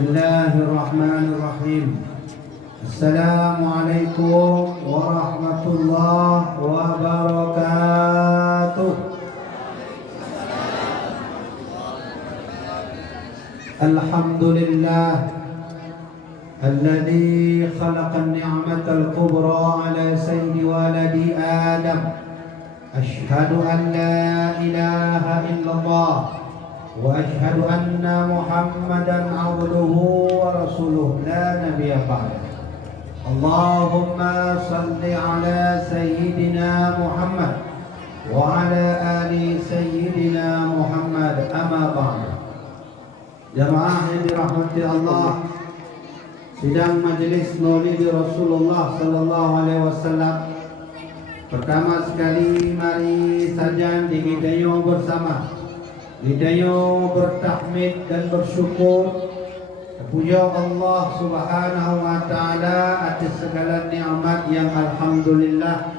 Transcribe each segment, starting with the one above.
Bismillahirrahmanirrahim. Assalamualaikum warahmatullahi wabarakatuh. Alhamdulillah alladzi khalaqan ni'matal kubra ala sayyidi waladi Adam. Ashhadu an la ilaha illallah وأشهد أن محمدا عبده ورسوله لا نبي بعده. اللهم صل على سيدنا محمد وعلى آل سيدنا محمد. أما بعد. Jamaah yang dirahmati Allah, sidang majelis Maulid Rasulullah sallallahu alaihi wasallam. Pertama sekali mari saja digitayo bersama. Hidayo bertahmid dan bersyukur kepada Allah Subhanahu wa taala atas segala nikmat yang alhamdulillah.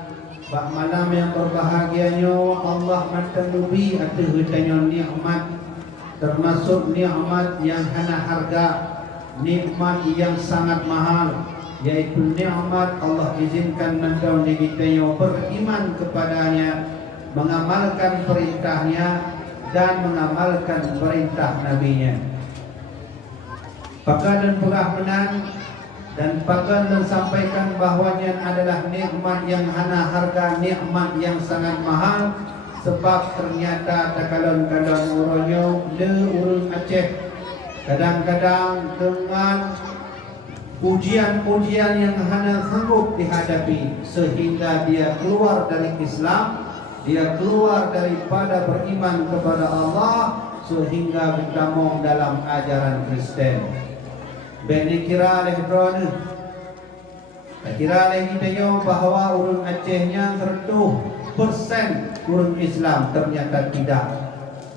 Bak malam yang berbahagianya Allah mentenubi atas hidayo nikmat, termasuk nikmat yang hana harga, nikmat yang sangat mahal, yaitu nikmat Allah izinkan mendaun hidayo beriman kepadanya, mengamalkan perintahnya dan mengamalkan perintah Nabi-Nya. Pakar dan perahmanan dan pakar dan sampaikan bahwanya adalah nikmat yang hana harga, nikmat yang sangat mahal, sebab ternyata takalon-kalon uronyo le urun Aceh kadang-kadang dengan ujian-ujian yang hana sanggup dihadapi sehingga dia keluar dari Islam, dia keluar daripada beriman kepada Allah sehingga bergabung dalam ajaran Kristen. Beni kira leh drone. Kira leh kita bahawa urun Acehnya 100% urun Islam, ternyata tidak.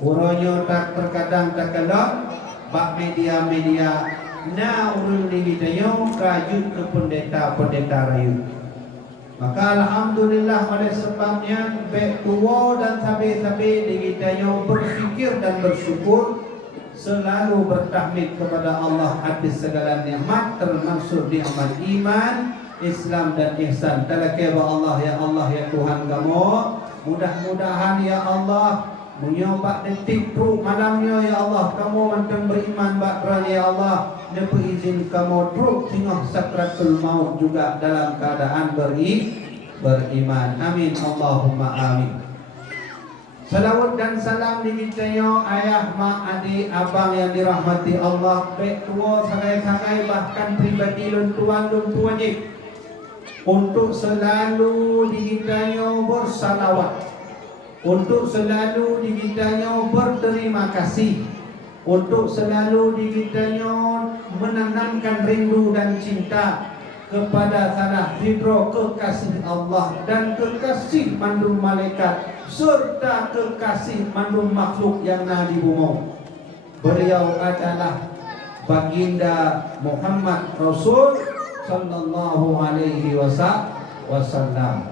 Uronyo tak terkadang tak kelak bak media-media na urun kita kajut ke pendeta-pendeta rayu. Maka alhamdulillah oleh sebabnya baik tua dan sabi-sabi digitanya berfikir dan bersyukur, selalu bertahmid kepada Allah atas segala nikmat, termasuk nikmat iman, Islam dan ihsan. Talakeba Allah ya Tuhan kamu. Mudah-mudahan ya Allah menyobak detik perut malamnya ya Allah kamu mantan beriman bakran ya Allah. Dapat izin kamu terus tengah sakratul maut juga dalam keadaan beriman. Amin Allahumma amin. Salawat dan salam digitayo ayah, mak, adik, abang yang dirahmati Allah, baik tua sakai-sakai bahkan pribadi tuan wajib untuk selalu digitayo bersalawat, untuk selalu digitayo berterima kasih, untuk selalu digitanya menanamkan rindu dan cinta kepada tanah hidro kekasih Allah dan kekasih mandum malaikat serta kekasih mandum makhluk yang ada di bumi. Beliau adalah baginda Muhammad Rasul sallallahu alaihi wasallam.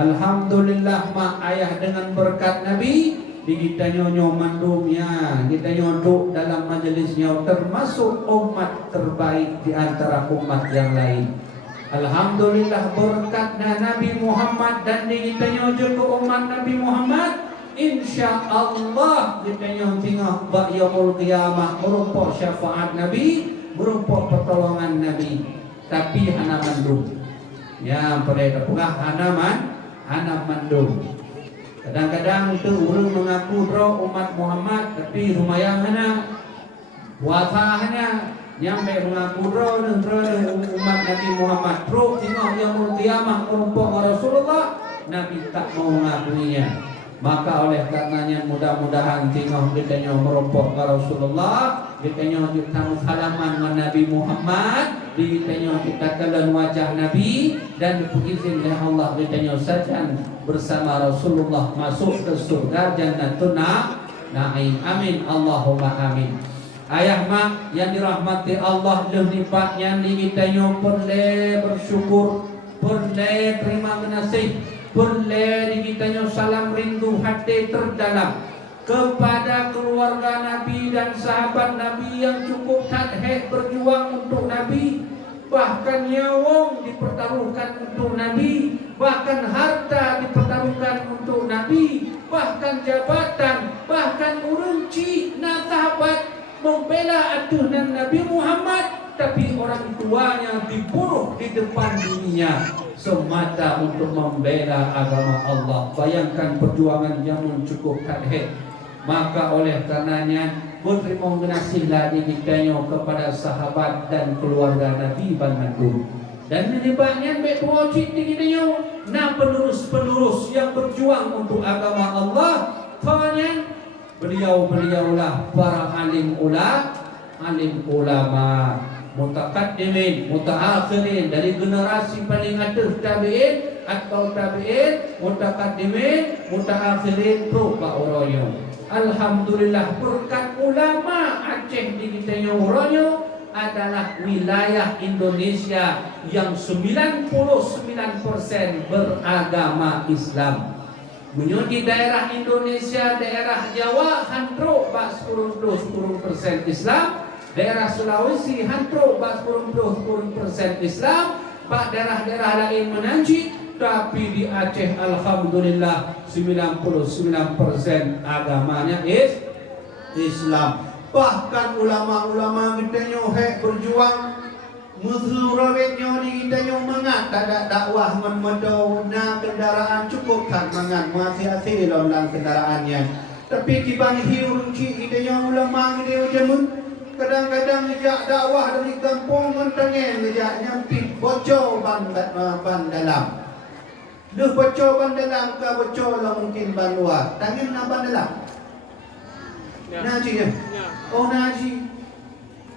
Alhamdulillah mak ayah dengan berkat Nabi kita nyonyo mandumnya, kita nyoduk dalam majelisnya, termasuk umat terbaik di antara umat yang lain. Alhamdulillah berkatnya Nabi Muhammad dan kita nyonyo ke umat Nabi Muhammad, insya Allah kita nyonyo bak yaumul qiyamah merupakan syafaat Nabi, merupakan pertolongan Nabi. Tapi hana mandum, ya pada pula hana mandum. Kadang-kadang itu orang mengaku bro umat Muhammad, tapi lumayan hana puasa hana nyampe mengaku bro umat Nabi Muhammad. Bro tengok yang kiamat kelompok Rasulullah, Nabi tak mau mengakuinya. Maka oleh karenanya mudah-mudahan tengok kita yang merompok Rasulullah, kita yang kita salaman dengan Nabi Muhammad, kita yang kita kenal wajah Nabi, dan izin oleh Allah kita yang saja bersama Rasulullah masuk ke surga Jannatun Na'im. Amin Allahumma amin. Ayah mak yang dirahmati Allah, lipatnya kita yang perlu bersyukur, perlu terima kasih, boleh digitanya salam rindu hati terdalam kepada keluarga Nabi dan sahabat Nabi yang cukup tadhih berjuang untuk Nabi, bahkan nyawa dipertaruhkan untuk Nabi, bahkan harta dipertaruhkan untuk Nabi, bahkan jabatan, bahkan urunci na sahabat membela aturan Nabi Muhammad, tapi orang tuanya dibunuh di depan dunia semata untuk membela agama Allah. Bayangkan perjuangan yang cukup tadhih. Maka oleh karenanya berterima kasih lagi ditanya kepada sahabat dan keluarga Nabi Bandung. Dan menyebabnya betul ditanya nah penerus-penerus yang berjuang untuk agama Allah. Soalnya beliau-beliaulah para alim ulama, mutakaddimin, mutaakhirin, dari generasi paling atas tabi'in atau tabi'in, mutakaddimin, mutaakhirin tu Pak Oroyo. Alhamdulillah berkat ulama Aceh di kita Oroyo adalah wilayah Indonesia yang 99% beragama Islam. Di daerah Indonesia, daerah Jawa hantro bak 10% Islam, daerah Sulawesi hantro bak 10% Islam, bak daerah-daerah lain menanjik, tapi di Aceh alhamdulillah 99% agamanya Islam. Bahkan ulama-ulama kita nyohek berjuang Musurawetnya ni kita yang mengat tak ada dakwah memedau na kendaraan cukup tak mengat masih dalam kendaraannya. Tapi kibang hiu kita yang ulama kita jamun kadang-kadang ngejak dakwah dari kampung mentengen ngejak nyampi bocor ban dalam. Duh bocor ban dalam ke bocor lah mungkin ban luar. Tangan nak ban dalam. Naji ya. Oh naji.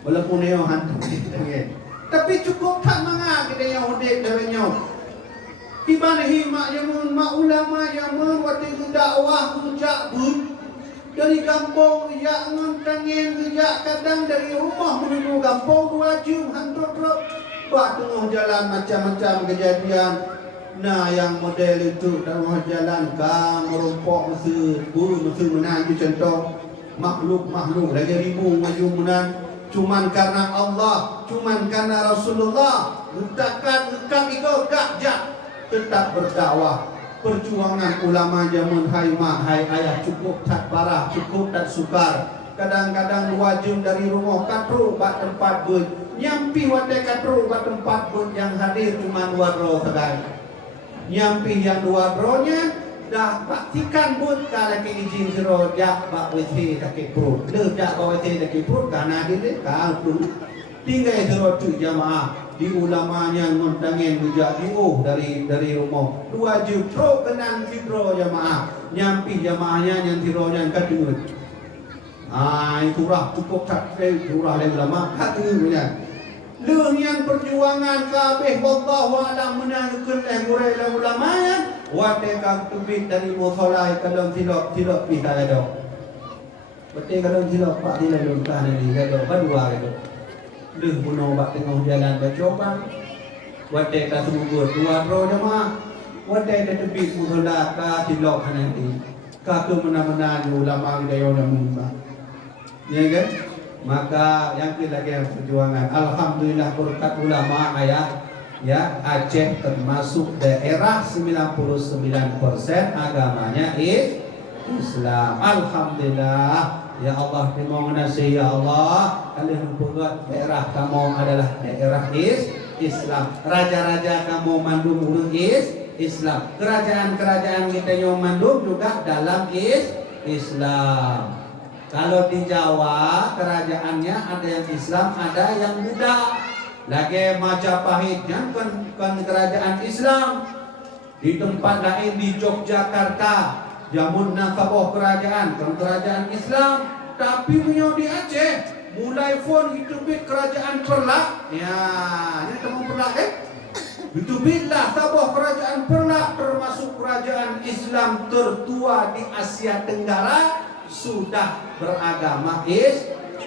Walaupun dia hantu tangan. Tapi cukup tak mengat kita yang hodek darinya. Ibanahi mak jamun mak ulama jamun waktu dakwah ngejak bud dari kampung ngejak ngentangin ngejak kadang dari rumah menuju kampung 2 jam hantu truk buat tengah jalan macam-macam kejadian. Nah yang model itu tengah jalan merumpok mesti menanju contoh makhluk lagi ribu maju menan. Cuman karena Allah, cuman karena Rasulullah, letakkan iko gakjak tetap berdakwah. Perjuangan ulama zaman hai mak hai ayah cukup tak parah, cukup tak sukar. Kadang-kadang 2 jam dari rumah katru bat tempat bud. Nyampi wate katru bat tempat bud yang hadir cuma 2 ro sekali. Nyampi yang 2 ronya dah pastikan bud kalau ke izin siro jak bak WC tak perut le jak bak WC tak perut karena dia kalau tinggal siro tu jamaah di ulamanya ngontangin bijak diuh dari rumah 2 jam pro kenan siro jamaah nyampi jamaahnya yang sironya kadung itu rah cukup tak curah le ulama katungnya Leungian perjuangan kabeh wallahu alam menangkeun gurai ulamanya wate kang tubit dari musolai kadang silap pita ada. Bete kadang silap pak di lalu kan ni kada badua itu. Leuh buno bak tengah jalan bacoba. Wate ka sumur 2 ro jemaah. Wate ka tubit musola ka silap nanti. Ka ke mana-mana ulama gayo namun. Ya kan? Maka yang kita lagi perjuangan alhamdulillah berkat ulama ayah ya Aceh termasuk daerah 99% agamanya Islam. Alhamdulillah ya Allah terima kasih ya Allah kalian buat daerah kamu adalah daerah Islam. Raja-raja kamu mandum urut Islam. Kerajaan-kerajaan kita yang mandum juga dalam Islam. Kalau di Jawa kerajaannya ada yang Islam, ada yang Buddha. Lagi Majapahitnya kan kerajaan Islam. Di tempat lain di Yogyakarta, Jamun Nasabah kerajaan Islam. Tapi punya di Aceh, mulai phone itu bit kerajaan Perlak. Ya, ini temu Perlak itu bitlah Sabah kerajaan Perlak termasuk kerajaan Islam tertua di Asia Tenggara. Sudah beragama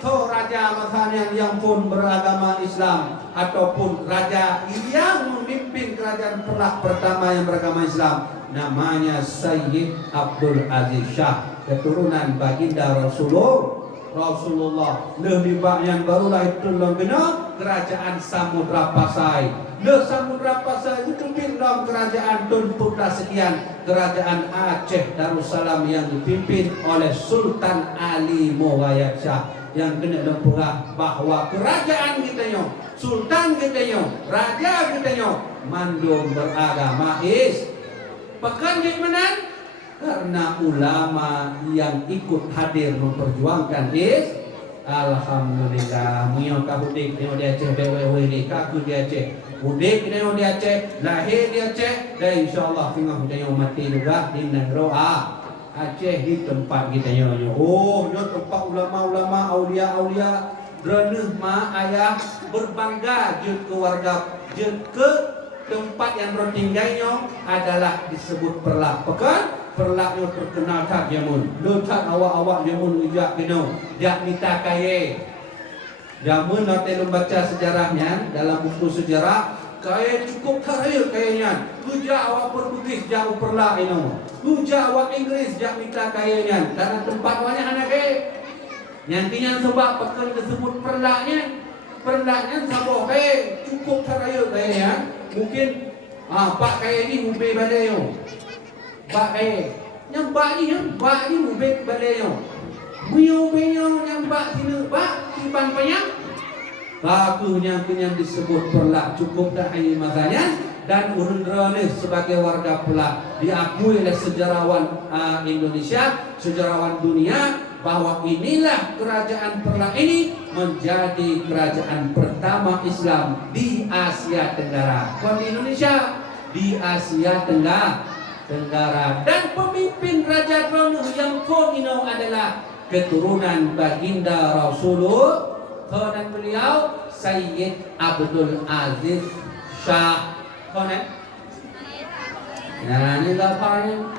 So raja misalnya yang pun beragama Islam ataupun raja yang memimpin kerajaan Perak pertama yang beragama Islam, namanya Sayyid Abdul Aziz Shah, keturunan baginda Rasulullah. Lebih banyak barulah itu kena kerajaan Samudra Pasai. Le Samudra Pasai itu pimpin dalam kerajaan Tun Putra sekian, kerajaan Aceh Darussalam yang dipimpin oleh Sultan Ali Muwayyad Shah, yang kena lemburah bahawa kerajaan kita nyo, sultan kita nyo, raja kita nyo mandung beragama pekan menan karena ulama yang ikut hadir memperjuangkan alhamdulillah. Munyo ka hudik nyo di Aceh bewe ni kaku di Aceh, hudik nyo di Aceh, lahir di Aceh, dan insyaallah tengah nyo mati juga di Negara Aceh di tempat kita nyo. Oh, nyo tempat ulama-ulama, aulia-aulia dreneuh ma ayah berbangga je keluarga je ke tempat yang bertinggal nyo adalah disebut Perlak. Pekan Perlak nyo terkenal tak jamun. Letak awak-awak jamun ijak kena jak minta kaya. Jamun nanti membaca sejarahnya dalam buku sejarah, kaya cukup kaya kayanya. Ujak awak Portugis jak Perlak ino. Ujak awak Inggris jak minta kayanya. Karena tempat banyak anak kaya. Nantinya sebab pekan disebut Perlaknya sabah kaya cukup kaya kayanya. Mungkin pak kaya ni ube balayo. Pak kaya yang pak ni ube balayo. Buyo-buyo yang pak sini pak simpan banyak. Kakunya disebut Perlak cukup tak hai makanya. Dan Urundra sebagai warga Perlak diakui oleh sejarawan Indonesia, sejarawan dunia, bahwa inilah kerajaan Perlak ini menjadi kerajaan pertama Islam di Asia Tenggara. Bukan di Indonesia, di Asia Tenggara. Dan pemimpin Raja Droneuh yang koino adalah keturunan baginda Rasulullah, dan beliau Sayyid Abdul Aziz Shah. Konen? Nah, ini lapanya.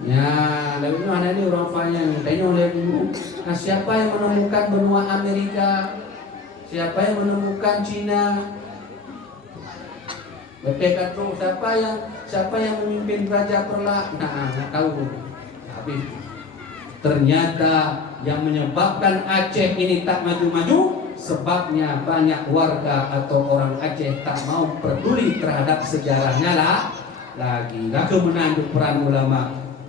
Ya, lalu mana ni orang Fanya ni? Tanya oleh dulu. Nah, siapa yang menemukan benua Amerika? Siapa yang menemukan Cina? Betul kata siapa yang memimpin Raja Perlak? Nah, nak tahu. Tapi ternyata yang menyebabkan Aceh ini tak maju-maju, sebabnya banyak warga atau orang Aceh tak mau peduli terhadap sejarahnya lagi. Kemenangan peran ulama.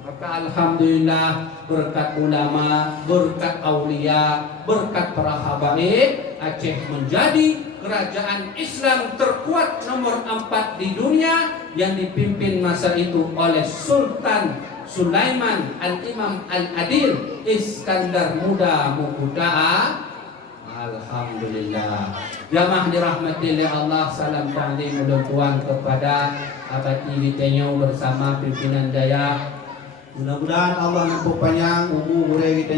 Maka alhamdulillah berkat ulama, berkat aulia, berkat para habaib, Aceh menjadi kerajaan Islam terkuat nomor 4 di dunia yang dipimpin masa itu oleh Sultan Sulaiman Al-Imam Al-Adil Iskandar Muda Muqta'a. Alhamdulillah. Jamaah dirahmati oleh Allah, salam ta'lim ulang kepada abadi kita bersama pimpinan daya. Mudah-mudahan Allah nampak panjang umur gure kita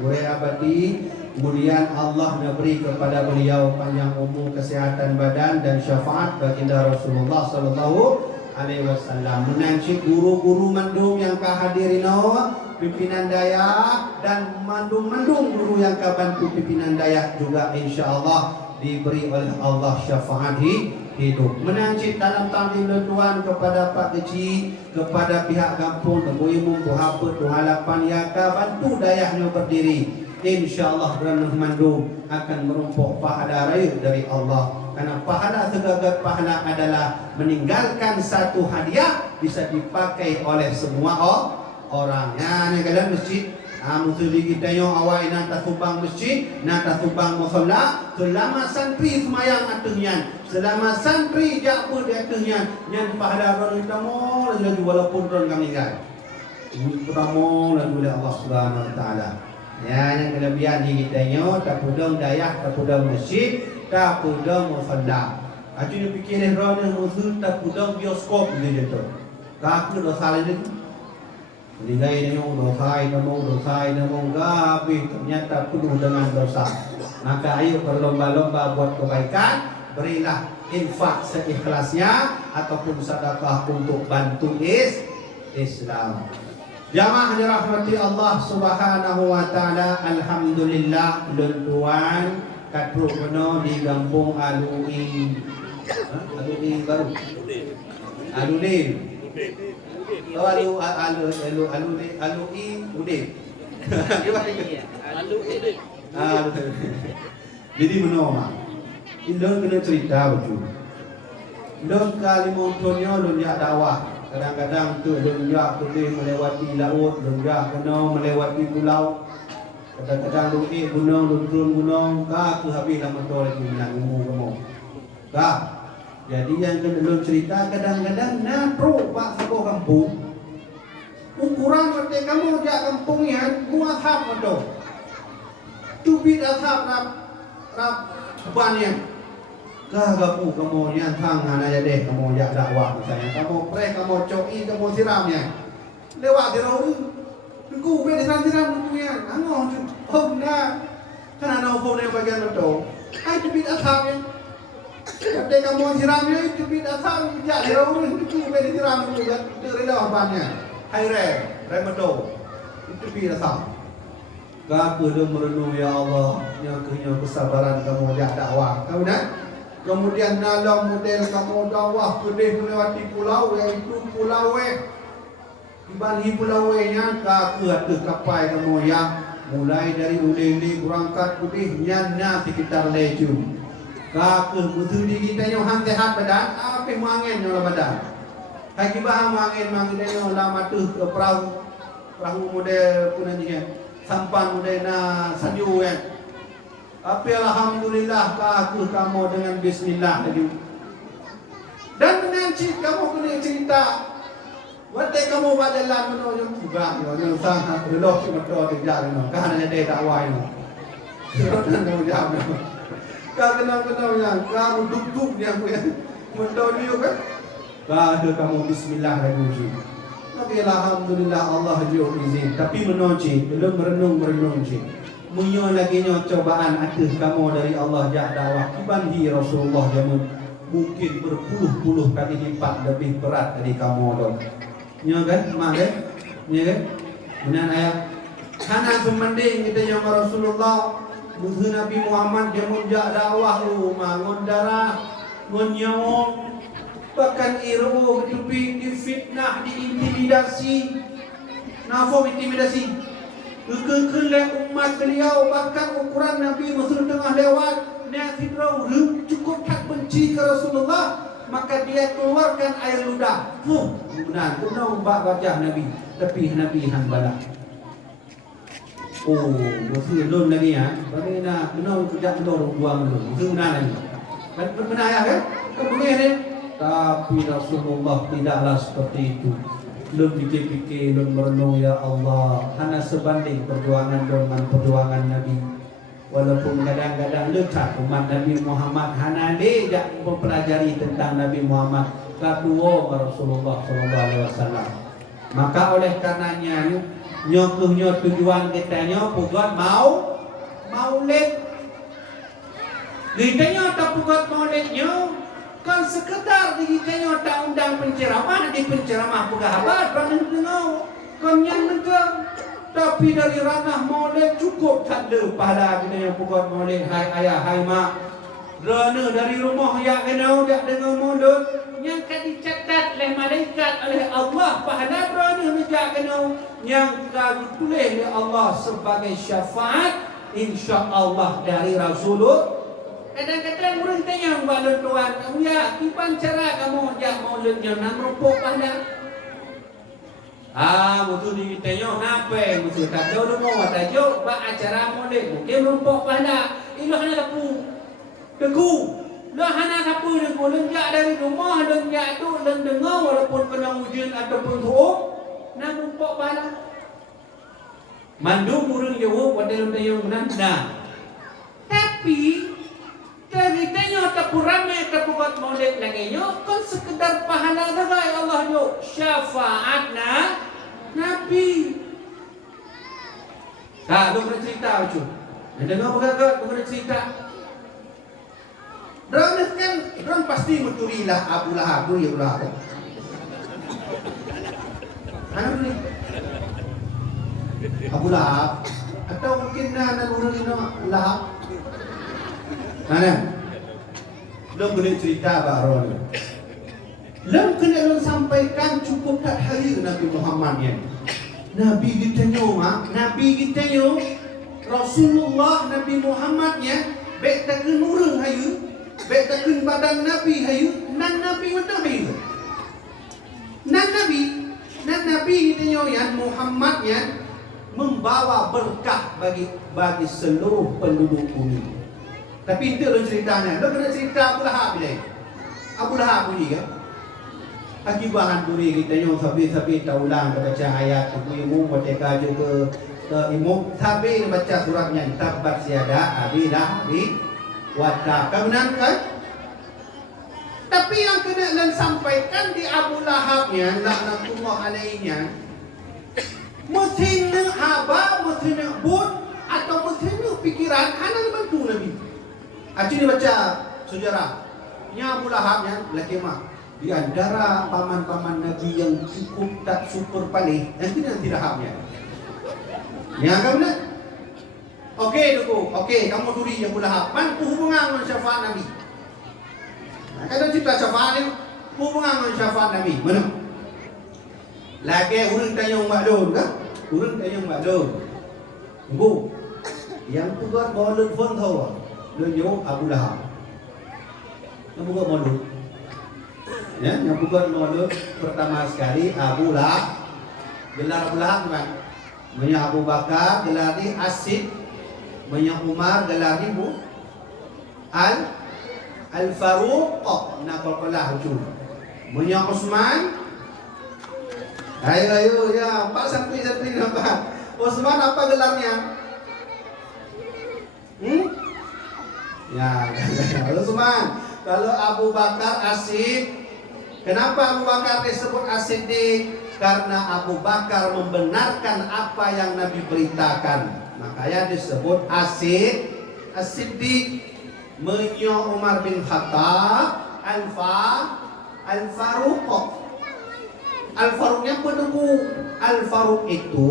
gure abadi. Kemudian Allah memberi kepada beliau panjang umur, kesehatan badan dan syafaat baginda Rasulullah sallallahu alaihi wasallam. Menanci guru-guru mandung yang kahadirino, pimpinan daya dan mandung-mandung guru yang kabantu pimpinan daya juga insyaallah diberi oleh Allah syafaat hidup. Menanci dalam tanggung Tuhan kepada Pak Kecil, kepada pihak kampung Teguimu Buhaput Tuhalapan yang kabantu dayahnya berdiri. InsyaAllah Droneuh mandung akan merumpuk pahala raya dari Allah. Karena pahala segagat pahala adalah meninggalkan satu hadiah bisa dipakai oleh semua orang. Ya, ni kalian masjid. Musuli kita yang awak nak subang masjid, nak subang musalla, selama santri semayang atuhnya, selama santri jakpur di atuhnya, yang pahala Droneuh tamu lagi walaupun Droneuh kami kan. Tamu lagi oleh Allah Subhanahu Wa Taala. Ya, yang kelebihan di kita nyo tak pudong dayah, tak pudong masjid, tak pudong musalla. Acu ni fikir Droneuh musul tak pudong bioskop gitu tu. Kaku dosa lain itu. Ligai nyo dosa namo gabi ternyata penuh dengan dosa. Maka ayo berlomba-lomba buat kebaikan, berilah infak seikhlasnya ataupun sedekah untuk bantu Islam. Jamaah dirahmati Allah Subhanahu wa taala, alhamdulillah tuan katruk beno di kampung Alui. Alui baru. Alui. Oh Alui Udin. Jadi beno mak. Ilon kena cerita betul. Ilon kali montonyo lon ya dakwah. Kadang-kadang tu lonjak boleh melewati laut, lonjak kena melewati pulau. Kadang-kadang lukis gunung, turun gunung, ke habislah motor lagi nak umur kamu. Kak. Jadi yang kena lu cerita kadang-kadang natruk pak sebuah kampung. Ukuran seperti kamu jak kampung ni buat hab betul. Tubit ashab rap banyak. Gapu kamu yang tang hana jadi kamu jak dakwah misalnya kamu pre kamu coki kamu siramnya lewat di rawi ku be di siram punya angoh oh na kana na phone yang bagian betul ai tubit ashabnya jadi kamu siramnya tubit ashab jak di rawi ku be di siram juga dari lewat bannya hai re betul itu tubit ashab gapu lu merenung ya Allah yang kenyang kesabaran kamu jak dakwah kamu dah. Kemudian dalam model kamu dakwah kedih melewati pulau iaitu Pulau Dibanding Pulau nya ke ada kapai kamu yang mulai dari Ulili berangkat kedih nyana sekitar Lejun. Ke musudi kita yang sehat badan apa mangin yang badan. Hai bahang mangin yang lama tu ke perahu model punan ni sampan model na sanju kan. Tapi alhamdulillah aku kamu dengan bismillah tadi. Dan menanci kamu kena cerita. Waktu kamu badalan menunjuk juga, yang sangat belok cuma doa kerja ni. Karena dia dakwah ni. Sudah nak jawab. Kau yang kamu duduk dia punya mendonya kan. Kalau kamu bismillah tadi. Tapi alhamdulillah Allah jauh izin. Tapi menunjuk belum merenung je. Munyo lagi cobaan ada kamu dari Allah jak dakwah dibanding Rasulullah jamun mungkin berpuluh-puluh kali lipat lebih berat dari kamu dong. Nya kan mak kan? Nya kan? Benar ayat. Hana semending kita yang Rasulullah musuh Nabi Muhammad jamun jak dakwah rumah ngon darah ngon nyawa bahkan iru difitnah diintimidasi. Nafo intimidasi. Kekelak umat beliau bahkan ukuran Nabi Muhammad tengah lewat nak fitrau cukup tak benci ke Rasulullah maka dia keluarkan air ludah. Benar umbak wajah Nabi tapi Nabi hanbala. Oh, mesti lon lagi ya. Bagaimana benar kerja benar buang dulu. Itu benar lagi. Dan benar ya kan? Kemudian tapi Rasulullah tidaklah seperti itu. Belum fikir-fikir, belum merenung ya Allah. Hanya sebanding perjuangan dengan perjuangan Nabi. Walaupun kadang-kadang lecak umat Nabi Muhammad hanya dia mempelajari tentang Nabi Muhammad. Kedua Rasulullah SAW. Maka oleh karenanya nyokuhnya tujuan kitanya bukan maulid. Kitanya tak bukan maulidnya. Kan sekedar digitanya tak undang penceramah di penceramah pegahabat ranah dengar kan yang negara tapi dari ranah maulid cukup tak ada pahala kita yang pukul maulid hai ayah hai mak ranah dari rumah yang kena jak dengar maulid yang kan dicatat oleh malaikat oleh Allah pahala ranah jak kena yang kan ditulis oleh Allah sebagai syafaat insya-Allah dari Rasulullah. Kadang-kadang orang tanya balon tuan, ya, gimana cara kamu jak maulidnya nak merumpuk pada? Betul ditanya, kenapa? Betul tak tahu rumah tajuk, buat acara maulid, mungkin merumpuk pada. Ilah hanya sapu, teguh. Lah hanya sapu teguh, lenjak dari rumah, lenjak tu, dengar walaupun kena hujan ataupun teruk, nak merumpuk pada. Mandung burung jauh, pada tanya benar. Nah, tapi dari tanya ataupun ramai ataupun maulid lagi kan sekedar pahala saja ya Allah yo syafaatna Nabi. Lu kena cerita tu. Dengar bukan kena cerita. Orang pasti meturilah Abu Lahab tu ya Abu Lahab. Mana ni? Abu Lahab atau mungkin na urang Lahab. Mana? Belum boleh cerita baru. Belum kena sampaikan cukup tak hari Nabi Muhammad ni. Nabi kita nyo, Rasulullah Nabi Muhammad ni, baik tak kena urang hayu, baik tak kena badan Nabi hayu, nan Nabi macam hayu. Nan Nabi kita nyo yang Muhammad yang membawa berkah bagi seluruh penduduk bumi. Tapi itu lo ceritanya. Lo kena cerita Abu Lahab ni. Abu Lahab bunyi kan? Akibat duri kita yang sabi taulang baca ayat tu ibu baca kaji ke ibu sabi baca suratnya tabat siada abi lahbi wata kebenaran kan? Tapi yang kena dan sampaikan di Abu Lahabnya laknatullah alaihinya mesti nak haba, mesti nak but atau mesti nak pikiran hanya bantu Nabi. Acik baca sejarah. Nya Abu Lahab yang laki mak di antara paman-paman Nabi yang cukup tak super paling yang tidak Lahabnya. Ya kamu nak? Okey dulu. Okey kamu duri Abu Lahab. Man hubungan dengan syafaat Nabi. Nah, kalau cerita syafaat ni hubungan dengan syafaat Nabi. Mana? Lagi urang tayung maklum kan? Urang tayung maklum. Bu. Yang tu buat bola phone tahu. Lunjuk Abu Lahab. Yang buka mulut. Ya, yang buka mulut pertama sekali Abu Lahab. Gelar Abu Lahab kan? Banyak Abu Bakar gelar ni Asid. Banyak Umar gelar ni Bu Al-Faruq. Nak kalkulah hujung. Banyak Osman. Ayo ya, Pak santri nampak. Osman apa gelarnya? Ya, Utsman. Kalau Abu Bakar As-Siddiq. Kenapa Abu Bakar disebut As-Siddiq? Karena Abu Bakar membenarkan apa yang Nabi beritakan. Makanya disebut As-Siddiq. Menyo Umar bin Khattab Al-Faruq. Al-Faruqnya penunggu. Al-Faruq itu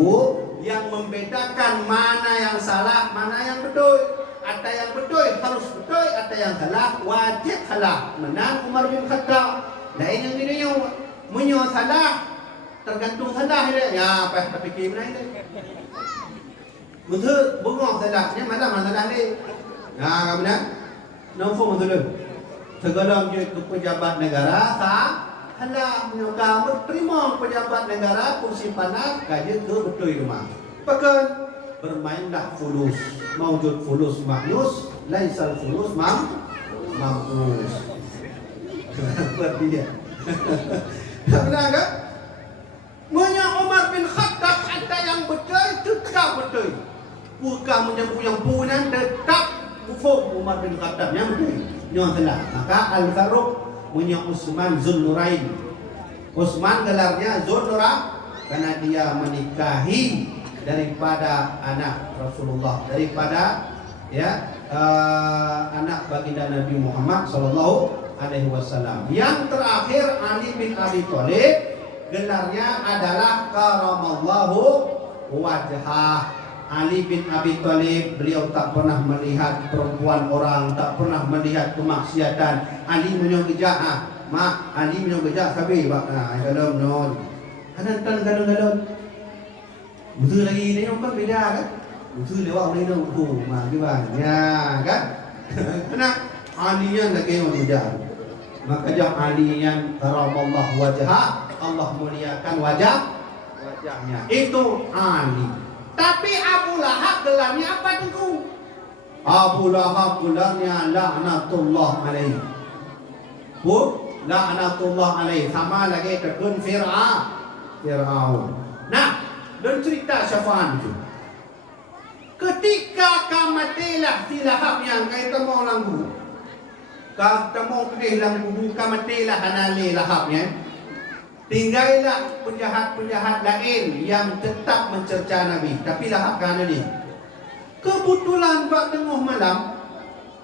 yang membedakan mana yang salah, mana yang betul. Ada yang betul harus betul, ada yang salah wajib salah. Menang Umar bin Khattab. Lain yang dia menyo salah, tergantung salah dia. Ya, apa tak fikir mana dia. Betul bengong salahnya mana masalah dia. Ya, kemudian nombor betul. Segala pejabat negara salah menyoka berterima pejabat negara kursi panas gaji tu betul rumah. Bahkan bermainlah fulus. Maujud fulus maknus, laisal fulus mamnus. Berdia. Benar kan? Banyak Umar bin Khattab ada yang betul, tetap betul. Bukan menyebut yang punan tetap kufur Umar bin Khattab yang betul. Yang salah. Maka Al-Faruq punya Utsman Zunnurain. Utsman gelarnya Zunnura karena dia menikahi daripada anak Rasulullah, daripada anak baginda Nabi Muhammad sallallahu alaihi wasallam. Yang terakhir Ali bin Abi Thalib, gelarnya adalah karamallahu wajhah. Ali bin Abi Thalib, beliau tak pernah melihat perempuan orang, tak pernah melihat kemaksiatan. Ali menyogejah, mak Ali menyogejah sabi bak dalam non. Kadang-kadang betul lagi ni kan beda kan? Betul lewat ni tu mak gimana? Ya kan? Kena alian lagi yang mudah. Maka jam alian karamallah wajah, Allah muliakan wajahnya. Itu Ali. Tapi Abu Lahab gelarnya apa tu? Abu Lahab gelarnya laknatullah alaihi. Laknatullah alaihi. Sama lagi tekun Fir'aun. Nah, dan cerita syafaat itu. Ketika kamatilah si Lahab yang kata mau langgu. Kata mau kedih langgu kamatilah hanali Lahabnya. Tinggallah penjahat-penjahat lain yang tetap mencerca Nabi. Tapi Lahab kan ini. Kebetulan bak tengah malam,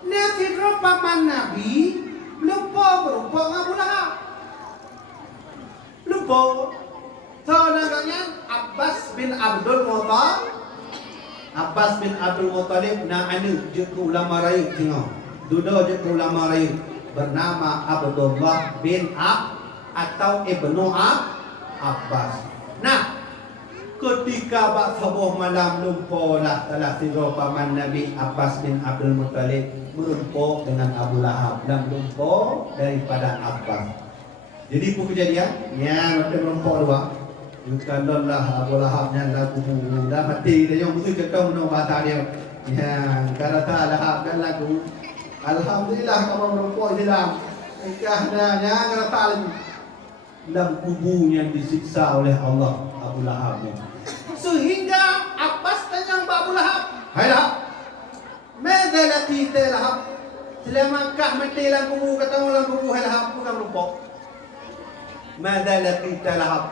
Nabi paman Nabi lupa berupa Abu Lahab. Lupa. Saudaranya Abbas bin Abdul Abbas bin Abdul Muttalib na anu je ke ulama raya tengok. Duduk je ke ulama raya bernama Abdullah bin atau Ibnu Abbas. Nah, ketika bak sabuh malam lumpur lah telah siro paman Nabi Abbas bin Abdul Muttalib merumpuk dengan Abu Lahab dan merumpuk daripada Abbas. Jadi pun kejadian yang ada merumpuk dua. Kalau lah Abu Lahabnya lagu dah mati dia yang betul cakap menurut bahasa dia. Ya, kalau tak Lahab kan lagu. Alhamdulillah kamu merumpuk dalam nikahnya kalau tak lagi dalam kuburnya disiksa oleh Allah Abu Lahabnya. Sehingga Abbas tanya Abu Lahab, "Hai Lahab, madza laqita Lahab? Selama kau mati dalam kubur, ketemu dalam kubur, hai Lahab, bukan merumpuk. Madza laqita Lahab?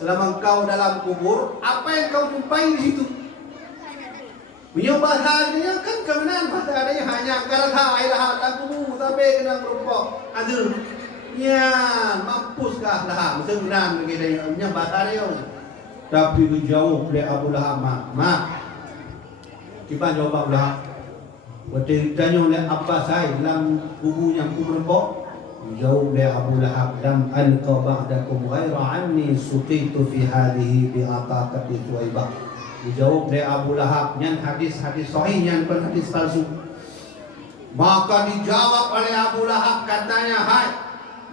Selama kau dalam kubur, apa yang kau jumpai di situ?" Punya bahasa dia kan kebenaran bahasa dia hanya karena hai Lahab dalam kubur sampai kena merumpuk. Azul. Ya, mampuskah Lahab? Sebenarnya dia punya bahasa dia. Tapi dijawab oleh Abu Lahab, mak. Kita jawab Abu Lahab. Waktu ditanya oleh Abbas, hai dalam kuburnya kubur merumpuk. Jawab oleh Abu Lahab, lam alqa ba'dakum ghaira anni suqitu fi hadhihi bi ataqati Thuwaibah. Dijawab oleh Abu Lahab, yang hadis-hadis sahih, yang bukan hadis palsu. Maka dijawab oleh Abu Lahab, katanya, hai,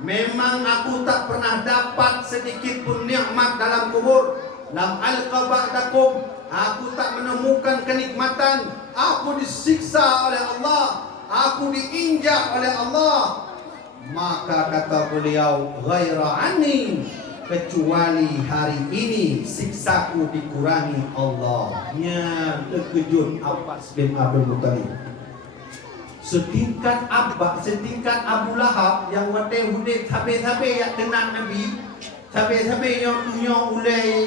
memang aku tak pernah dapat sedikit pun nikmat dalam kubur. Lam alqa ba'dakum, aku tak menemukan kenikmatan. Aku disiksa oleh Allah, aku diinjak oleh Allah. Maka kata beliau, ghaira anni, kecuali hari ini siksaku dikurangi Allah. Ya, terkejut Abbas bin Abdul Muttalib. Setingkat Abbas, setingkat Abu Lahab yang wate hudik sampai-sampai yang kena Nabi, sampai-sampai yang punya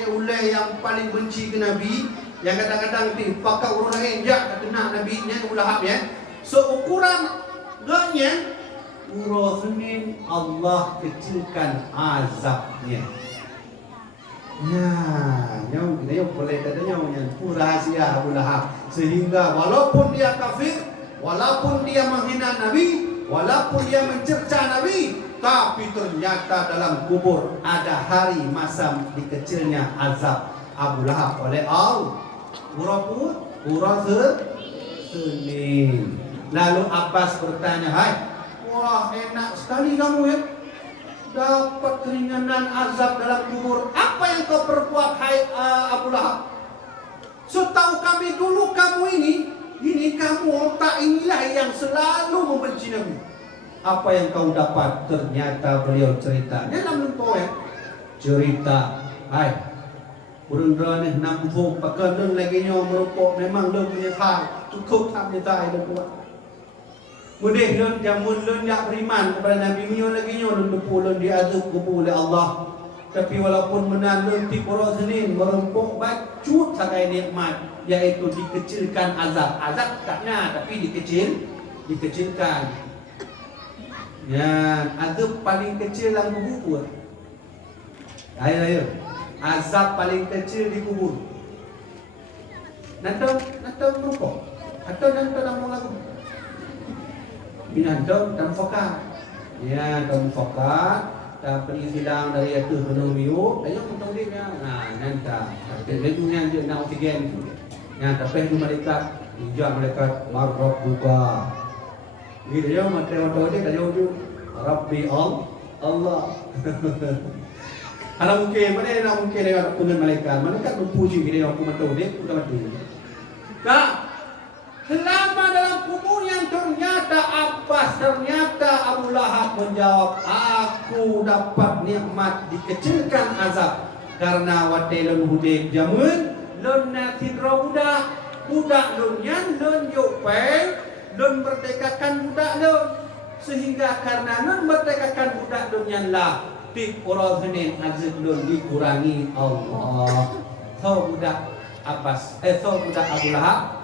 ulai yang paling benci ke Nabi, yang kadang-kadang pakai orang lain jak kena Nabi nya Abu Lahab ya. So ukuran ganya Urus Senin Allah kecilkan azabnya. Ya, yang boleh katanya yang rahasia Abu Lahab, sehingga walaupun dia kafir, walaupun dia menghina Nabi, walaupun dia mencerca Nabi, tapi ternyata dalam kubur ada hari masa dikecilnya azab Abu Lahab oleh Allah. Urus Senin. Lalu Abbas bertanya, hai, wah enak sekali kamu ya, dapat keringanan azab dalam kubur. Apa yang kau perbuat hai Abu Lahab? Setahu kami dulu kamu ini kamu otak inilah yang selalu membenci Nabi. Apa yang kau dapat? Ternyata beliau cerita. Ini dalam poem cerita. Hai, urang ni nampung pakai leng lagi nyo merupuk memang leng punya thai cukup tak punya thai leng buat. Mudih lun jamun lun yak beriman kepada Nabi Mio lagi nyo lun depu lun diazab kubur oleh Allah. Tapi walaupun menan lun ti Urus Senin merumpuk bacut sakai nikmat, yaitu dikecilkan azab. Azab taknya tapi dikecilkan. Ya, azab paling kecil dalam kubur. Ayo. Azab paling kecil di kubur. Nanti merumpuk. Atau nanti dalam lagu. Binatang dan fokat. Ya, dan fokat. Dan penisilang dari itu penuh miuk. Ayo untuk dia. Nah, nanti. Lagunya dia nak oksigen. Ya, tapi itu mereka. Hijab mereka marrab buka. Gitu ya, mata-mata dia tak jauh-jauh. Rabbi Allah. Kalau mungkin, mana yang mungkin lewat dengan malaikat. Malaikat berpuji dia aku mata dia, aku tak mati. Kak, selama dalam kubur yang ternyata Abu Lahab menjawab, aku dapat nikmat dikecilkan azab karena watelun hudik jamun lun natidra budak lun yang lun yupeng lun merdekakan budak lun, sehingga karena lun merdekakan budak lun yang lah tip Urus Senin azab lun dikurangi Allah. Tahu budak budak Abu Lahab.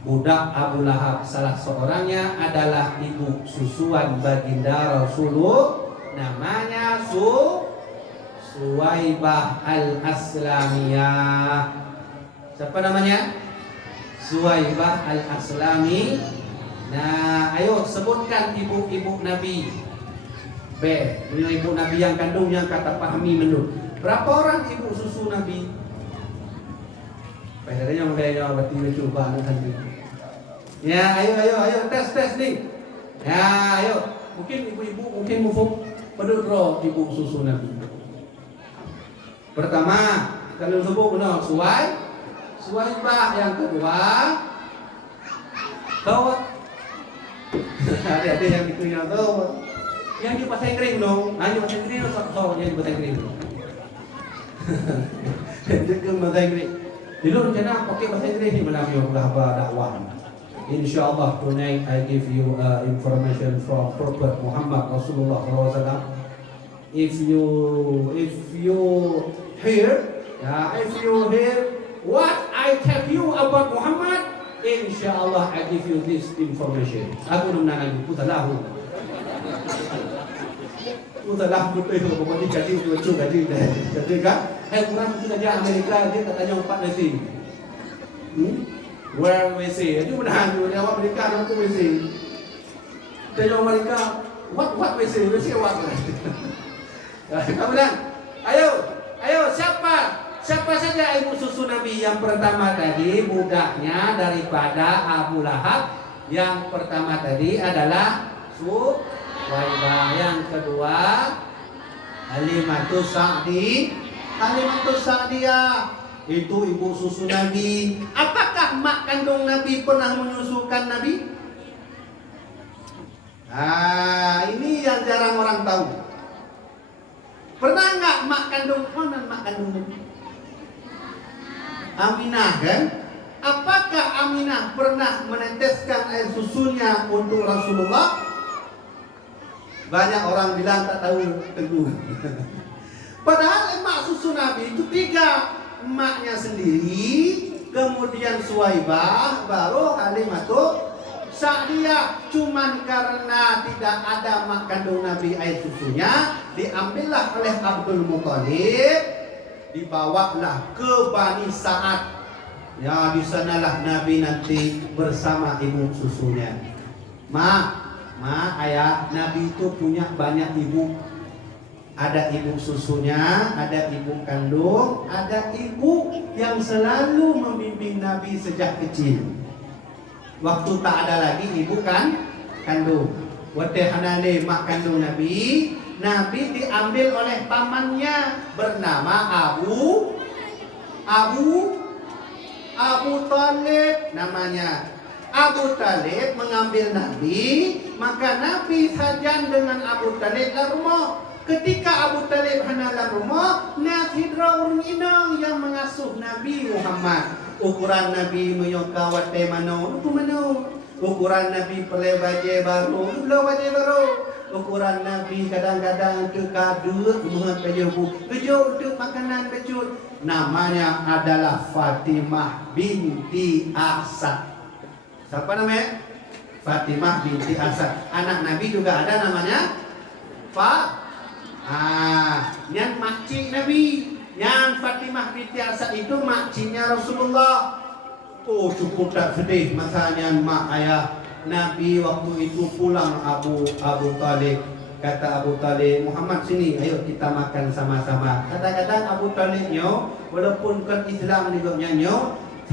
Budak Abu Lahab salah seorangnya adalah ibu susuan baginda Rasulullah, namanya Thuwaibah al-Aslamiyah. Siapa namanya? Suwaibah Al-Aslami. Nah, ayo sebutkan ibu-ibu Nabi. B, ibu Nabi yang kandung yang kata pahami menurut. Berapa orang ibu susu Nabi? Padahal mereka berarti coba nanti. Ya, ayo tes nih. Ya, ayo. Mungkin ibu-ibu mungkin mufuk pedudro ibu susu Nabi. Pertama, kalau sebut benar Suwaibah. Yang kedua, Tawat. Ada yang dikunyah Tawat. Yang di bahasa Inggris dong. Di bahasa Inggris so yang di bahasa Inggris. Jadi bahasa Inggris. Dulu rencana pakai bahasa Inggris ni malam yang dakwah. Insyaallah tonight I give you information from Prophet Muhammad Rasulullah SAW. If you hear what I tell you about Muhammad, insyaallah I give you this information. Aku nak nanya putalahu. Putalah betul itu pokoknya jadi lucu gaji kan? Kurang kita dia Amerika dia katanya 4 nasi. Where we see, itu benar tu jawab Amerika nak we see. Dia jawab Amerika, what we see what? Kemudian, ayo siapa saja ibu susu Nabi? Yang pertama tadi budaknya daripada Abu Lahab. Yang pertama tadi adalah Suwaibah. Yang kedua Halimatus Sa'diyah. Itu ibu susu Nabi. Apakah mak kandung Nabi pernah menyusukan Nabi? Ini yang jarang orang tahu. Pernah nggak mak kandung Nabi? Aminah kan? Apakah Aminah pernah meneteskan air susunya untuk Rasulullah? Banyak orang bilang tak tahu tentu. Padahal emak susu Nabi itu 3. Emaknya sendiri, kemudian Suwaibah, baru Halimatus Sa'diyah. Cuman karena tidak ada mak kandung Nabi air susunya, diambillah oleh Abdul Muthalib, dibawalah ke Bani Sa'ad. Ya, di sanalah Nabi nanti bersama ibu susunya. Ayah, Nabi itu punya banyak ibu. Ada ibu susunya, ada ibu kandung, ada ibu yang selalu membimbing Nabi sejak kecil. Waktu tak ada lagi ibu kandung. Waktu hanale mak kandung Nabi diambil oleh pamannya bernama Abu Talib namanya. Abu Talib mengambil Nabi, maka Nabi sajan dengan Abu Talib dalam rumah. Ketika Abu Talib hanalan rumah, Nathidra urung inang yang mengasuh Nabi Muhammad. Ukuran Nabi menyoka wate mano, itu mano. Ukuran Nabi pelai baju baru. Ukuran Nabi kadang-kadang untuk kadut, mohon baju untuk makanan baju. Namanya adalah Fatimah binti Asad. Siapa namanya? Fatimah binti Asad. Anak Nabi juga ada namanya yang makcik Nabi. Yang Fatimah binti Asad itu makciknya Rasulullah. Oh, cukup tak sedih masanya mak ayah Nabi waktu itu pulang Abu Talib. Kata Abu Talib, Muhammad sini, ayo kita makan sama-sama. Kadang-kadang Abu Talib walaupun kan Islam juga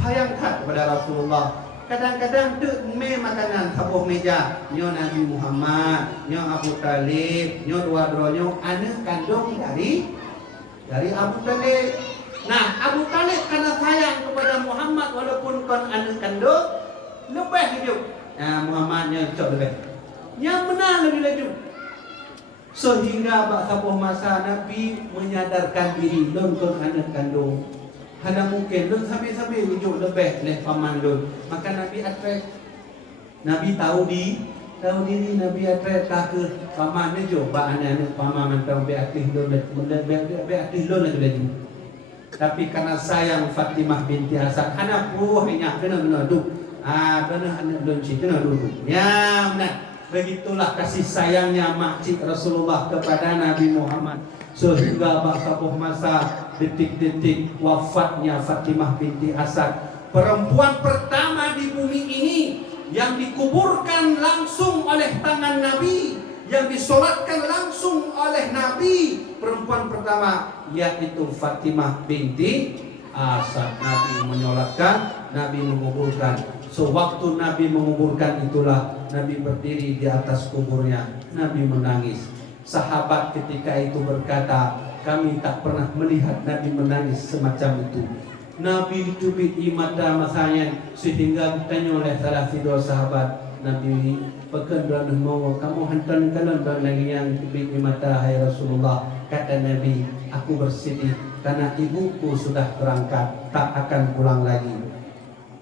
sayang tak kepada Rasulullah. Kadang-kadang tu makanan sabuh meja Nabi Muhammad, Abu Talib, dua-duanya anak kandung dari Abu Talib. Nah, Abu Talib karena sayang kepada Muhammad walaupun kan anak kandung lebih hidup. Muhammadnya cok lebih. Yang benar lebih laju. Sehingga sabuh masa Nabi menyadarkan diri nonton anak kandung. Hanya mungkin lu sambil wujud lebih leh paman lu. Maka Nabi atrek. Nabi tahu diri Nabi atrek ke paman dia coba anak paman tahu beatih lu lagi. Tapi karena sayang Fatimah binti Asad, anak puhnya kena tu. Benar anak lunci kena dulu. Ya benar. Begitulah kasih sayangnya makcik Rasulullah kepada Nabi Muhammad. Sehingga sabuh masa detik-detik wafatnya Fatimah binti Asad, perempuan pertama di bumi ini yang dikuburkan langsung oleh tangan Nabi, yang disolatkan langsung oleh Nabi, perempuan pertama yaitu Fatimah binti Asad. Nabi menyolatkan, Nabi menguburkan. Sewaktu Nabi menguburkan itulah Nabi berdiri di atas kuburnya, Nabi menangis. Sahabat ketika itu berkata, kami tak pernah melihat Nabi menangis semacam itu. Nabi ditutupi mata masanya sehingga ditanya oleh salah dua sahabat, Nabi pekan mau kamu hantar kalian lagi yang ditutupi mata hai Rasulullah. Kata Nabi, aku bersedih karena ibuku sudah berangkat, tak akan pulang lagi.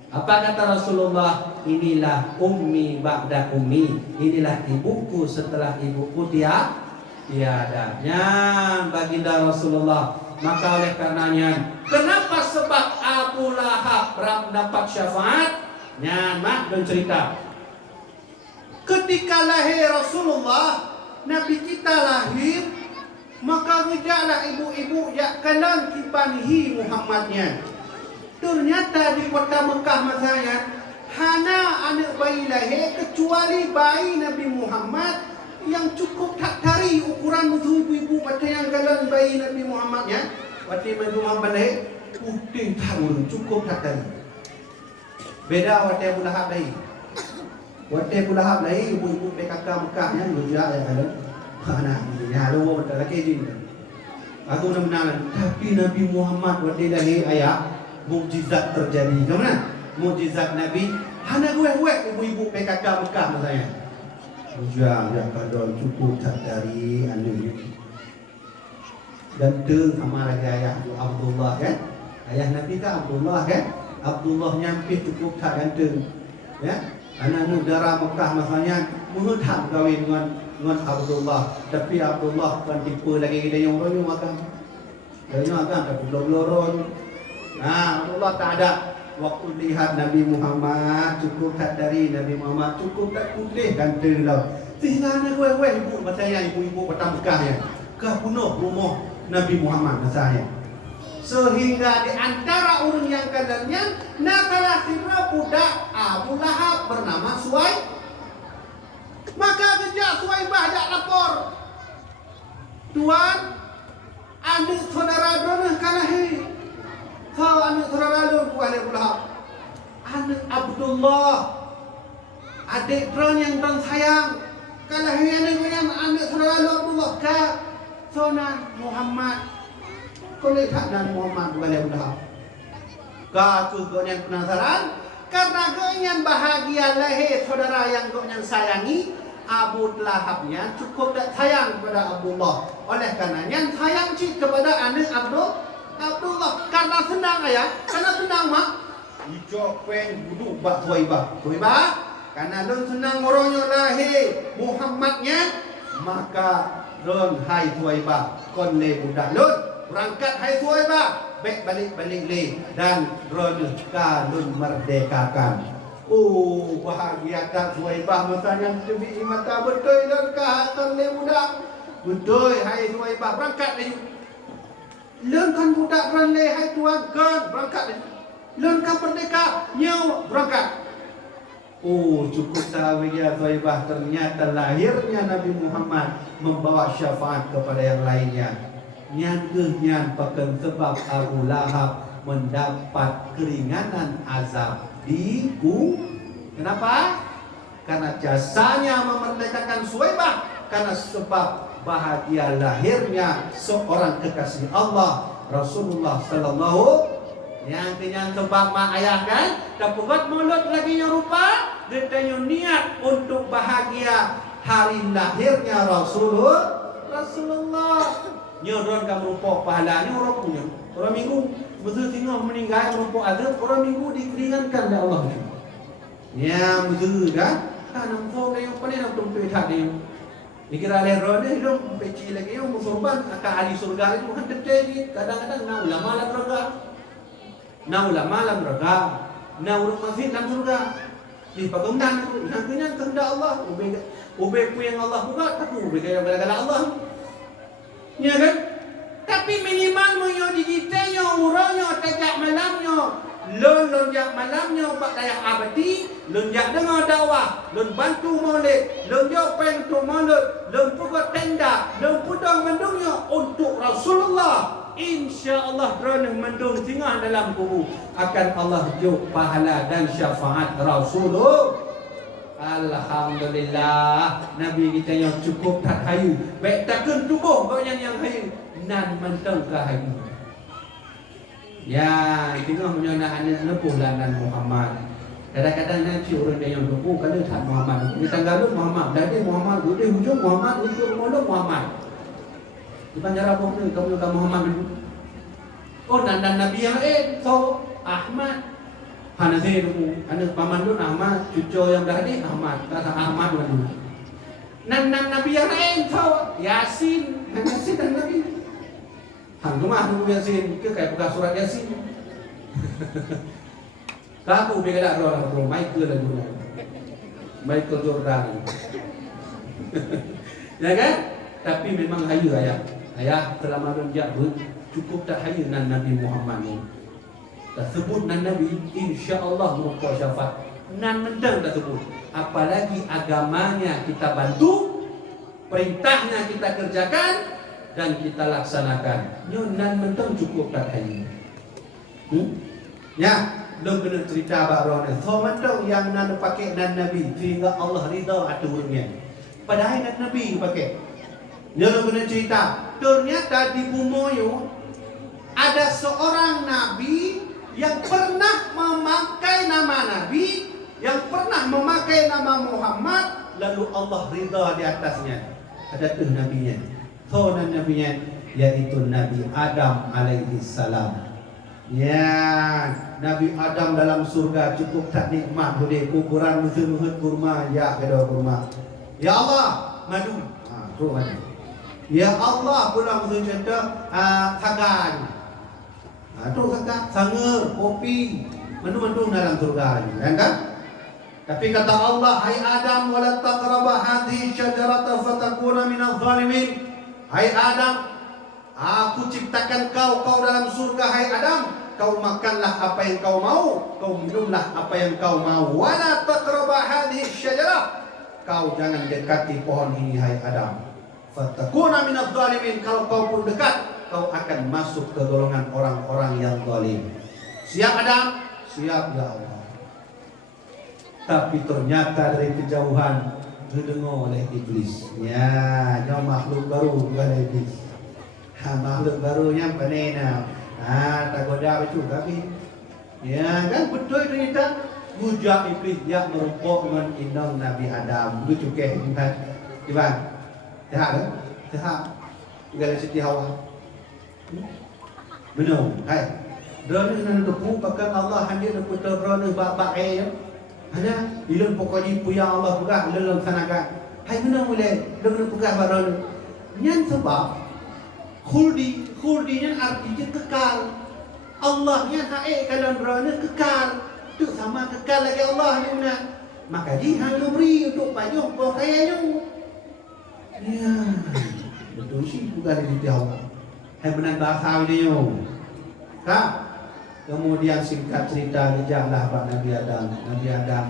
Apa kata Rasulullah? Inilah ummi ba'da ummi, inilah ibuku setelah ibuku tiada. Baginda Rasulullah. Maka oleh karenanya, kenapa sebab Abu Lahab dapat syafaat? Mak dan cerita. Ketika lahir Rasulullah, Nabi kita lahir, maka tidaklah ibu-ibu yakalan kibanihi Muhammadnya. Ternyata di kota Mekah masanya, hana anak bayi lahir kecuali bayi Nabi Muhammad yang cukup tak tari ukuran ibu-ibu pada yang galan bayi Nabi Muhammadnya. Waktu Nabi Muhammad lahir putih tahun cukup tak tari. Beda waktu Abu Lahab lahir. Waktu Abu Lahab lahir ibu-ibu PKK Mekah yang bergerak ya kan. Anak ni halo tak lagi jin. Aku nak menalan. Tapi Nabi Muhammad waktu lahir ayah mukjizat terjadi. Macam mukjizat Nabi. Hana gue ibu-ibu PKK Mekah masanya. Ujang yang kadang cukup tak dari anu dan tu sama lagi ayah Abdullah kan, ayah Nabi kan Abdullah kan, Abdullah nyampe cukup tak ganteng ya, anak mudara Mekah masanya menghutang kahwin dengan Abdullah, tapi Abdullah kan tipe lagi kita yang orang makan tapi belum loron. Abdullah tak ada. Waktu lihat Nabi Muhammad cukup tak dari Nabi Muhammad cukup tak putih ganteng dah. Tinggal gue ibu masanya ibu-ibu Kota Mekah ya ke bunuh rumah Nabi Muhammad masanya. Sehingga di antara orang yang kadarnya nakalah kira budak Abu Lahab bernama Suwaib. Maka kejak Suwaibah dak lapor. Tuan, anak saudara dona kalahi. Kau anak saudara lu bukan Abu Lahab. Anak Abdullah, adik drone yang drone sayang. Kalau anak saudara lu Abdullah ka sona Muhammad. Kau lihat dan Muhammad bukan Abu Lahab. Kau tu yang penasaran karena kau yang bahagia lahir saudara yang kau yang sayangi. Abu Lahabnya cukup tak sayang kepada Abdullah. Oleh karenanya sayang cik kepada anak Abdullah karena senang ayah, karena senang mak. Ijok pen duduk bak Suwaibah. Karena don senang orangnya lahir Muhammadnya, maka don hai Suwaibah kon le budak lun berangkat hai Suwaibah bek balik le dan don kalun merdekakan. Bahagia tak Suwaibah masanya tebi mata betul dan kahatan le budak. Betul hai Suwaibah berangkat le. Learnkan budak ranleh hai tuan kan berangkat. Learnkan merdeka nyaw berangkat. Cukup tahu ya Suwaibah, ternyata lahirnya Nabi Muhammad membawa syafaat kepada yang lainnya. Nyan pakan sebab Abu Lahab mendapat keringanan azab di Kenapa? Karena jasanya memerdekakan Suwaibah, karena sebab bahagia lahirnya seorang kekasih Allah Rasulullah sallallahu yang kenyang sebab mak ayah kan dapat mulut lagi yang rupa dia niat untuk bahagia hari lahirnya Rasulullah nyoron kamu rupa pahalanya orang punya orang minggu betul tengok meninggal rupa azab orang minggu dikeringankan oleh Allah ya betul kan tanam fong yang paling nak tumpai tak dia dikira oleh roda hidup peci lagi yang musurban akan ahli surga itu bukan terjadi kadang-kadang na ulama dalam surga na urut masjid dalam surga di pagundan itu nantinya kehendak Allah ube yang Allah buka tapi ube gala Allah ya kan tapi minimal moyo digitenya uranya tajak malamnya. Lun jak malamnya bak daya abadi, lun jak dengar dakwah, lun bantu maulid, lun jak pentu maulid, lun buka tenda, lun pudang mendungnya untuk Rasulullah. InsyaAllah kerana mendung tinggal dalam kubur akan Allah juk pahala dan syafaat Rasulullah. Alhamdulillah, Nabi kita yang cukup tak hayu. Baik takkan tubuh kau yang hayu nan mentang ke hayu. Ya, tengok punya anak lepuh lanan Muhammad. Kadang-kadang nanti orang dia yang lepuh kalau tak Muhammad. Di tanggal Muhammad, dari Muhammad, di hujung Muhammad, ujung Muhammad. Di panjara pun ni kamu ke Muhammad dulu. Oh, dan Nabi yang so Ahmad. Hanasi dulu, anak paman dulu Ahmad, cucu yang dah ni Ahmad, kata Ahmad dulu. Nan Nabi yang lain so Yasin, Yasin dan Nabi. Hang rumah dulu Yasin, ke kayak buka surat Yasin. Kamu beda roh roh Michael dan dulu. Michael Jordan. Ya kan? Tapi memang hayu ayah. Ayah telah merunjak cukup tak hayu nan Nabi Muhammad ni. Tak sebut nan Nabi, insya-Allah muka syafaat. Nan mendang tak sebut. Apalagi agamanya kita bantu, perintahnya kita kerjakan dan kita laksanakan. Nyo nan mendang cukup tak hayu. Ya, belum kena cerita baru ni. So mendang yang nan pakai nan Nabi sehingga Allah ridha aturnya. Padahal nan Nabi pakai. Nyo kena cerita. Ternyata di Bumoyo ada seorang Nabi yang pernah memakai nama Nabi, yang pernah memakai nama Muhammad, lalu Allah ridha di atasnya. Ada tuh nabinya. Soalan nabinya yaitu Nabi Adam alaihi salam. Ya, Nabi Adam dalam surga cukup tak nikmat boleh kuburan musuh-musuh kurma ya kedua kurma. Ya Allah, madu. Tu madu. Ya Allah pula musuh cerita sagan. Tu kata sanger, kopi, menu-menu dalam surga ini, kan? Tapi kata Allah, hai Adam, wala taqraba hadhihi syajarata fatakuna minadh dhalimin. Hai Adam, aku ciptakan kau dalam surga, hai Adam. Kau makanlah apa yang kau mau, kau minumlah apa yang kau mau. Wala taqraba hadhihi syajarah. Kau jangan dekati pohon ini, hai Adam. Fatakuna minadh dhalimin. Kalau kau pun dekat, kau akan masuk ke golongan orang-orang yang zalim. Siap Adam? Siap ya Allah. Tapi ternyata dari kejauhan didengar oleh iblis. Ya, dia makhluk baru bukan iblis. Makhluk barunya penena. Tak goda betul tapi. Ya kan betul ternyata bujak iblis yang merumpuk dengan indang Nabi Adam. Begitu ke kan? Gimana? Sehat kan? Sehat. Tinggal Siti Hawa. Benar, hai. Drone nan depu pakai Allah hanya nak putar drone bak ya. Ada ilmu pokoknya punya Allah pegah dalam sanakan. Hai benar boleh dengan pegah drone. Yang sebab khuldinya artinya kekal. Allahnya haik kalau drone kekal. Tu sama kekal lagi Allah ni mana. Maka dia hanya beri untuk payung pokoknya. Ya. Betul sih bukan di Allah. Hai benar bahasa ini yo. Kak. Kemudian singkat cerita kejarlah Pak Nabi Adam. Nabi Adam,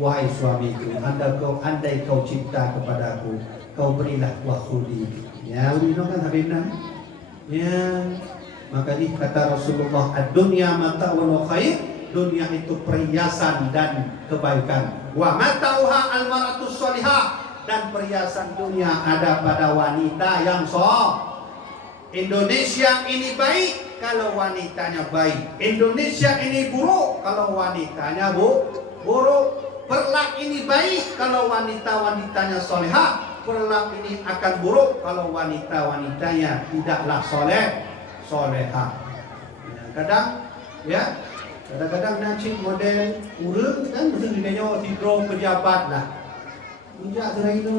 wahai suamiku, andai kau cinta kepadaku, kau berilah buah khuldi. Ya, ini kan habibna. Ya. Maka ini kata Rasulullah, ad-dunya mata'un khair. Dunia itu perhiasan dan kebaikan. Wa mata'uha al-mar'atus shalihah. Dan perhiasan dunia ada pada wanita yang soleh. Indonesia ini baik kalau wanitanya baik. Indonesia ini buruk kalau wanitanya buruk. Perlak ini baik kalau wanita-wanitanya solehah. Perlak ini akan buruk kalau wanita-wanitanya tidaklah solehah. Kadang-kadang nacik model urang kan mesti dia sidro pejabat lah. Ujak serai tu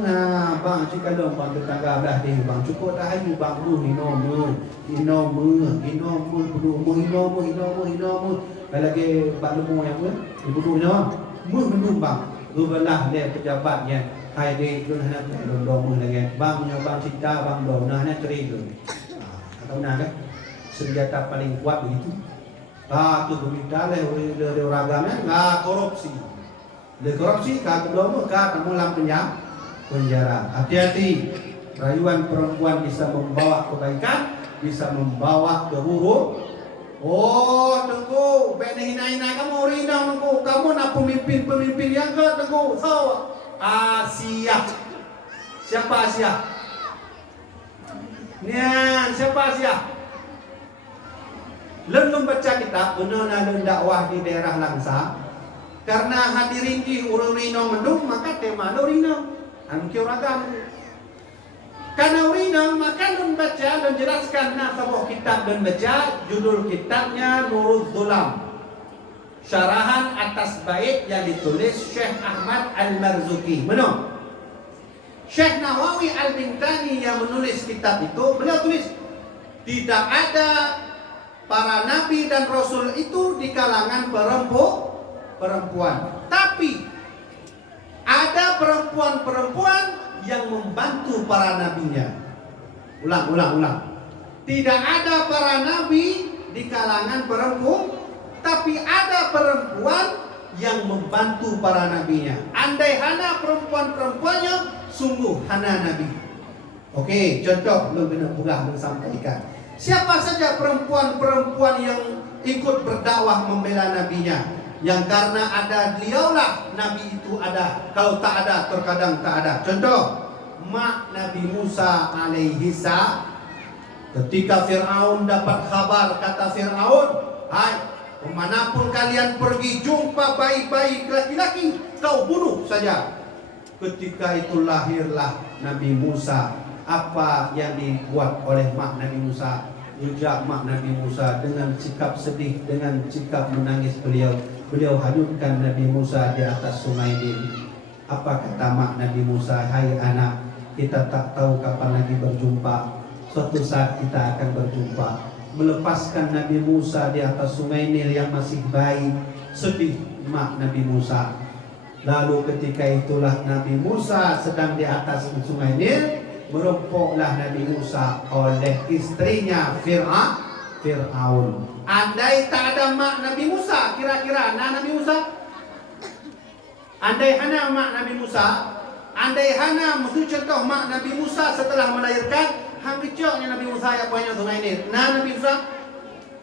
bang cik kalau bang tetangga belah dia bang cukup dah hayu bang hinomu kalau ke bak lemu yang pun ibu-ibunya menung bang belah dia pejabatnya hai dia tu nak dong lagi bang punya bang cinta bang dong nah ceri tu atau nak kan senjata paling kuat begitu. Tu berita le orangnya nggak korupsi. Le korupsi kagak belum kamu lam penjara. Hati-hati, rayuan perempuan bisa membawa kebaikan, bisa membawa keburuk. Oh, tunggu, hina-hina kamu rina tunggu, kamu nak pemimpin yang ke tunggu. So, Asia. Siapa Asia? Nian, siapa Asia? Lendung baca kitab, benar lendung dakwah di daerah Langsa. Karena hadirin di urang rino mendung, maka tema lo rino. Anu kiuragam. Karena rino, maka lendung baca dan jelaskan sebuah kitab dan baca, judul kitabnya Nurul Zulam. Syarahan atas bait yang ditulis Syekh Ahmad Al-Marzuki. Benar? Syekh Nawawi Al-Bintani yang menulis kitab itu, beliau tulis, tidak ada para nabi dan rasul itu di kalangan perempuan. Tapi ada perempuan-perempuan yang membantu para nabinya. Ulang. Tidak ada para nabi di kalangan perempuan, tapi ada perempuan yang membantu para nabinya. Andai hana perempuan-perempuannya, sungguh hana nabi. Oke, contoh lebih mudah menyampaikan. Siapa saja perempuan-perempuan yang ikut berdakwah membela nabinya, yang karena ada beliaulah nabi itu ada. Kalau tak ada, terkadang tak ada. Contoh, mak Nabi Musa alaihi salam, ketika Fir'aun dapat kabar, kata Fir'aun, hai, kemanapun kalian pergi jumpa bayi-bayi laki-laki, kau bunuh saja. Ketika itu lahirlah Nabi Musa. Apa yang dibuat oleh mak Nabi Musa? Juga mak Nabi Musa dengan sikap sedih, dengan sikap menangis beliau hanyutkan Nabi Musa di atas sungai Nil. Apa kata mak Nabi Musa? Hai anak, kita tak tahu kapan lagi berjumpa. Suatu saat kita akan berjumpa. Melepaskan Nabi Musa di atas sungai Nil yang masih bayi. Sedih mak Nabi Musa. Lalu ketika itulah Nabi Musa sedang di atas sungai Nil, merompoklah Nabi Musa oleh istrinya Fir'aun. Andai tak ada mak Nabi Musa, kira-kira Nabi Musa? Andai hana mak Nabi Musa, andai hana musuh contoh mak Nabi Musa setelah melahirkan, hang kecilnya Nabi Musa yang banyak sungai ini. Nabi Musa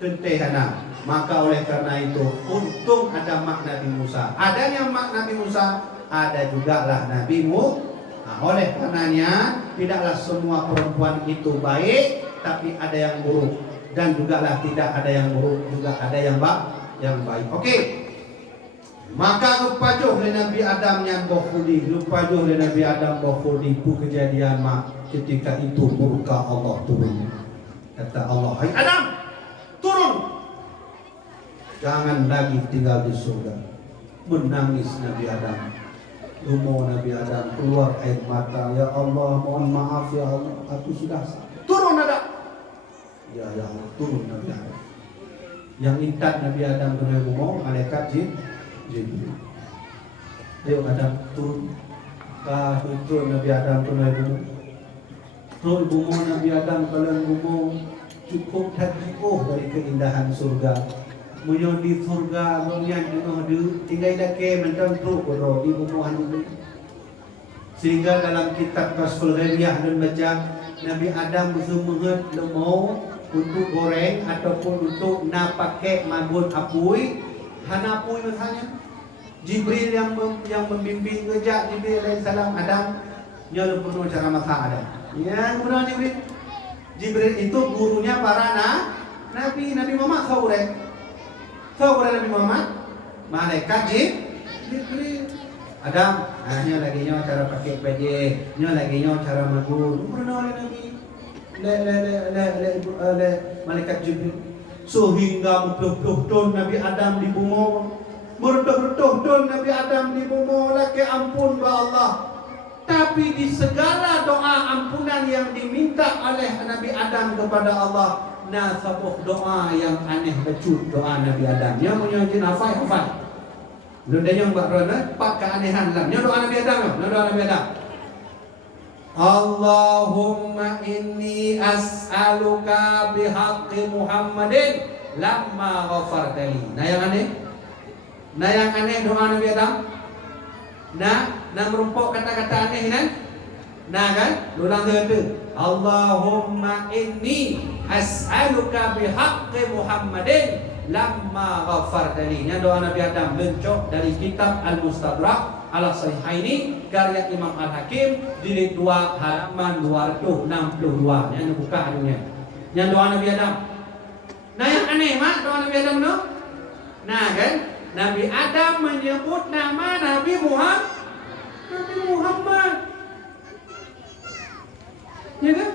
tenteh hana. Maka oleh karena itu untung ada mak Nabi Musa. Adanya mak Nabi Musa, ada juga lah Nabi Musa. Nah, oleh karenanya tidaklah semua perempuan itu baik, tapi ada yang buruk, dan juga lah tidak ada yang buruk, juga ada yang baik. Oke. Maka lupajuh oleh Nabi Adam yang bohudi, lupajuh oleh Nabi Adam bohudi bu kejadian mak ketika itu murka Allah turun. Kata Allah, hai Adam, turun. Jangan lagi tinggal di surga. Menangis Nabi Adam. Rumah Nabi Adam keluar air mata. Ya Allah, mohon maaf ya Allah, aku sudah salah. Turun Adam. Ya Allah, turun Nabi Adam. Yang intat Nabi Adam kena rumah, malaikat Jibril. Ayo Adam turun. Turun Nabi Adam kena rumah. Turun rumah Nabi Adam kalian rumah cukup tertipuh dari keindahan surga. Munyo di surga, munyan di tinggal dake mentang truk bro di bumuhan itu. Sehingga dalam kitab Kasful Ghaibiyah dan baca Nabi Adam bersemangat lemau untuk goreng ataupun untuk nak pakai mabun apui, hana apui misalnya. Jibril yang membimbing kerja Jibril alaihissalam Adam, dia penuh cara masak Adam. Ya, kemudian Jibril itu gurunya para nabi Muhammad SAW. Tahu kepada Nabi Muhammad, malaikat Jibril. Adam, hanya lagi nyawa cara pakai baju, nyawa lagi nyawa cara magun. Pernah oleh Nabi, malaikat Jibril. Sehingga betul-betul Nabi Adam di bumi, betul-betul Nabi Adam di bumi. Laki ampun ba Allah. Tapi di segala doa ampunan yang diminta oleh Nabi Adam kepada Allah, sabuh doa yang aneh becut doa Nabi Adam. Yang punya jin hafal. Lu dah yang buat rona pak keanehan lah. Nya doa Nabi Adam, doa Nabi Adam. Allahumma inni as'aluka bihaqqi Muhammadin lamma ghafartali. Nah yang aneh doa Nabi Adam. Nah merumpuk kata-kata aneh kan? Nah kan? Ulang tu. Allahumma inni as'aluka bihaqqi Muhammadin lamma ghafartali. Ini doa Nabi Adam mencok dari kitab Al-Mustadrak ala Sahihaini karya Imam Al-Hakim jilid 2 halaman 262. Yang buka dunia. Yang doa Nabi Adam. Nah yang aneh mak doa Nabi Adam no? Nah kan? Nabi Adam menyebut nama Nabi Muhammad. Ya kan?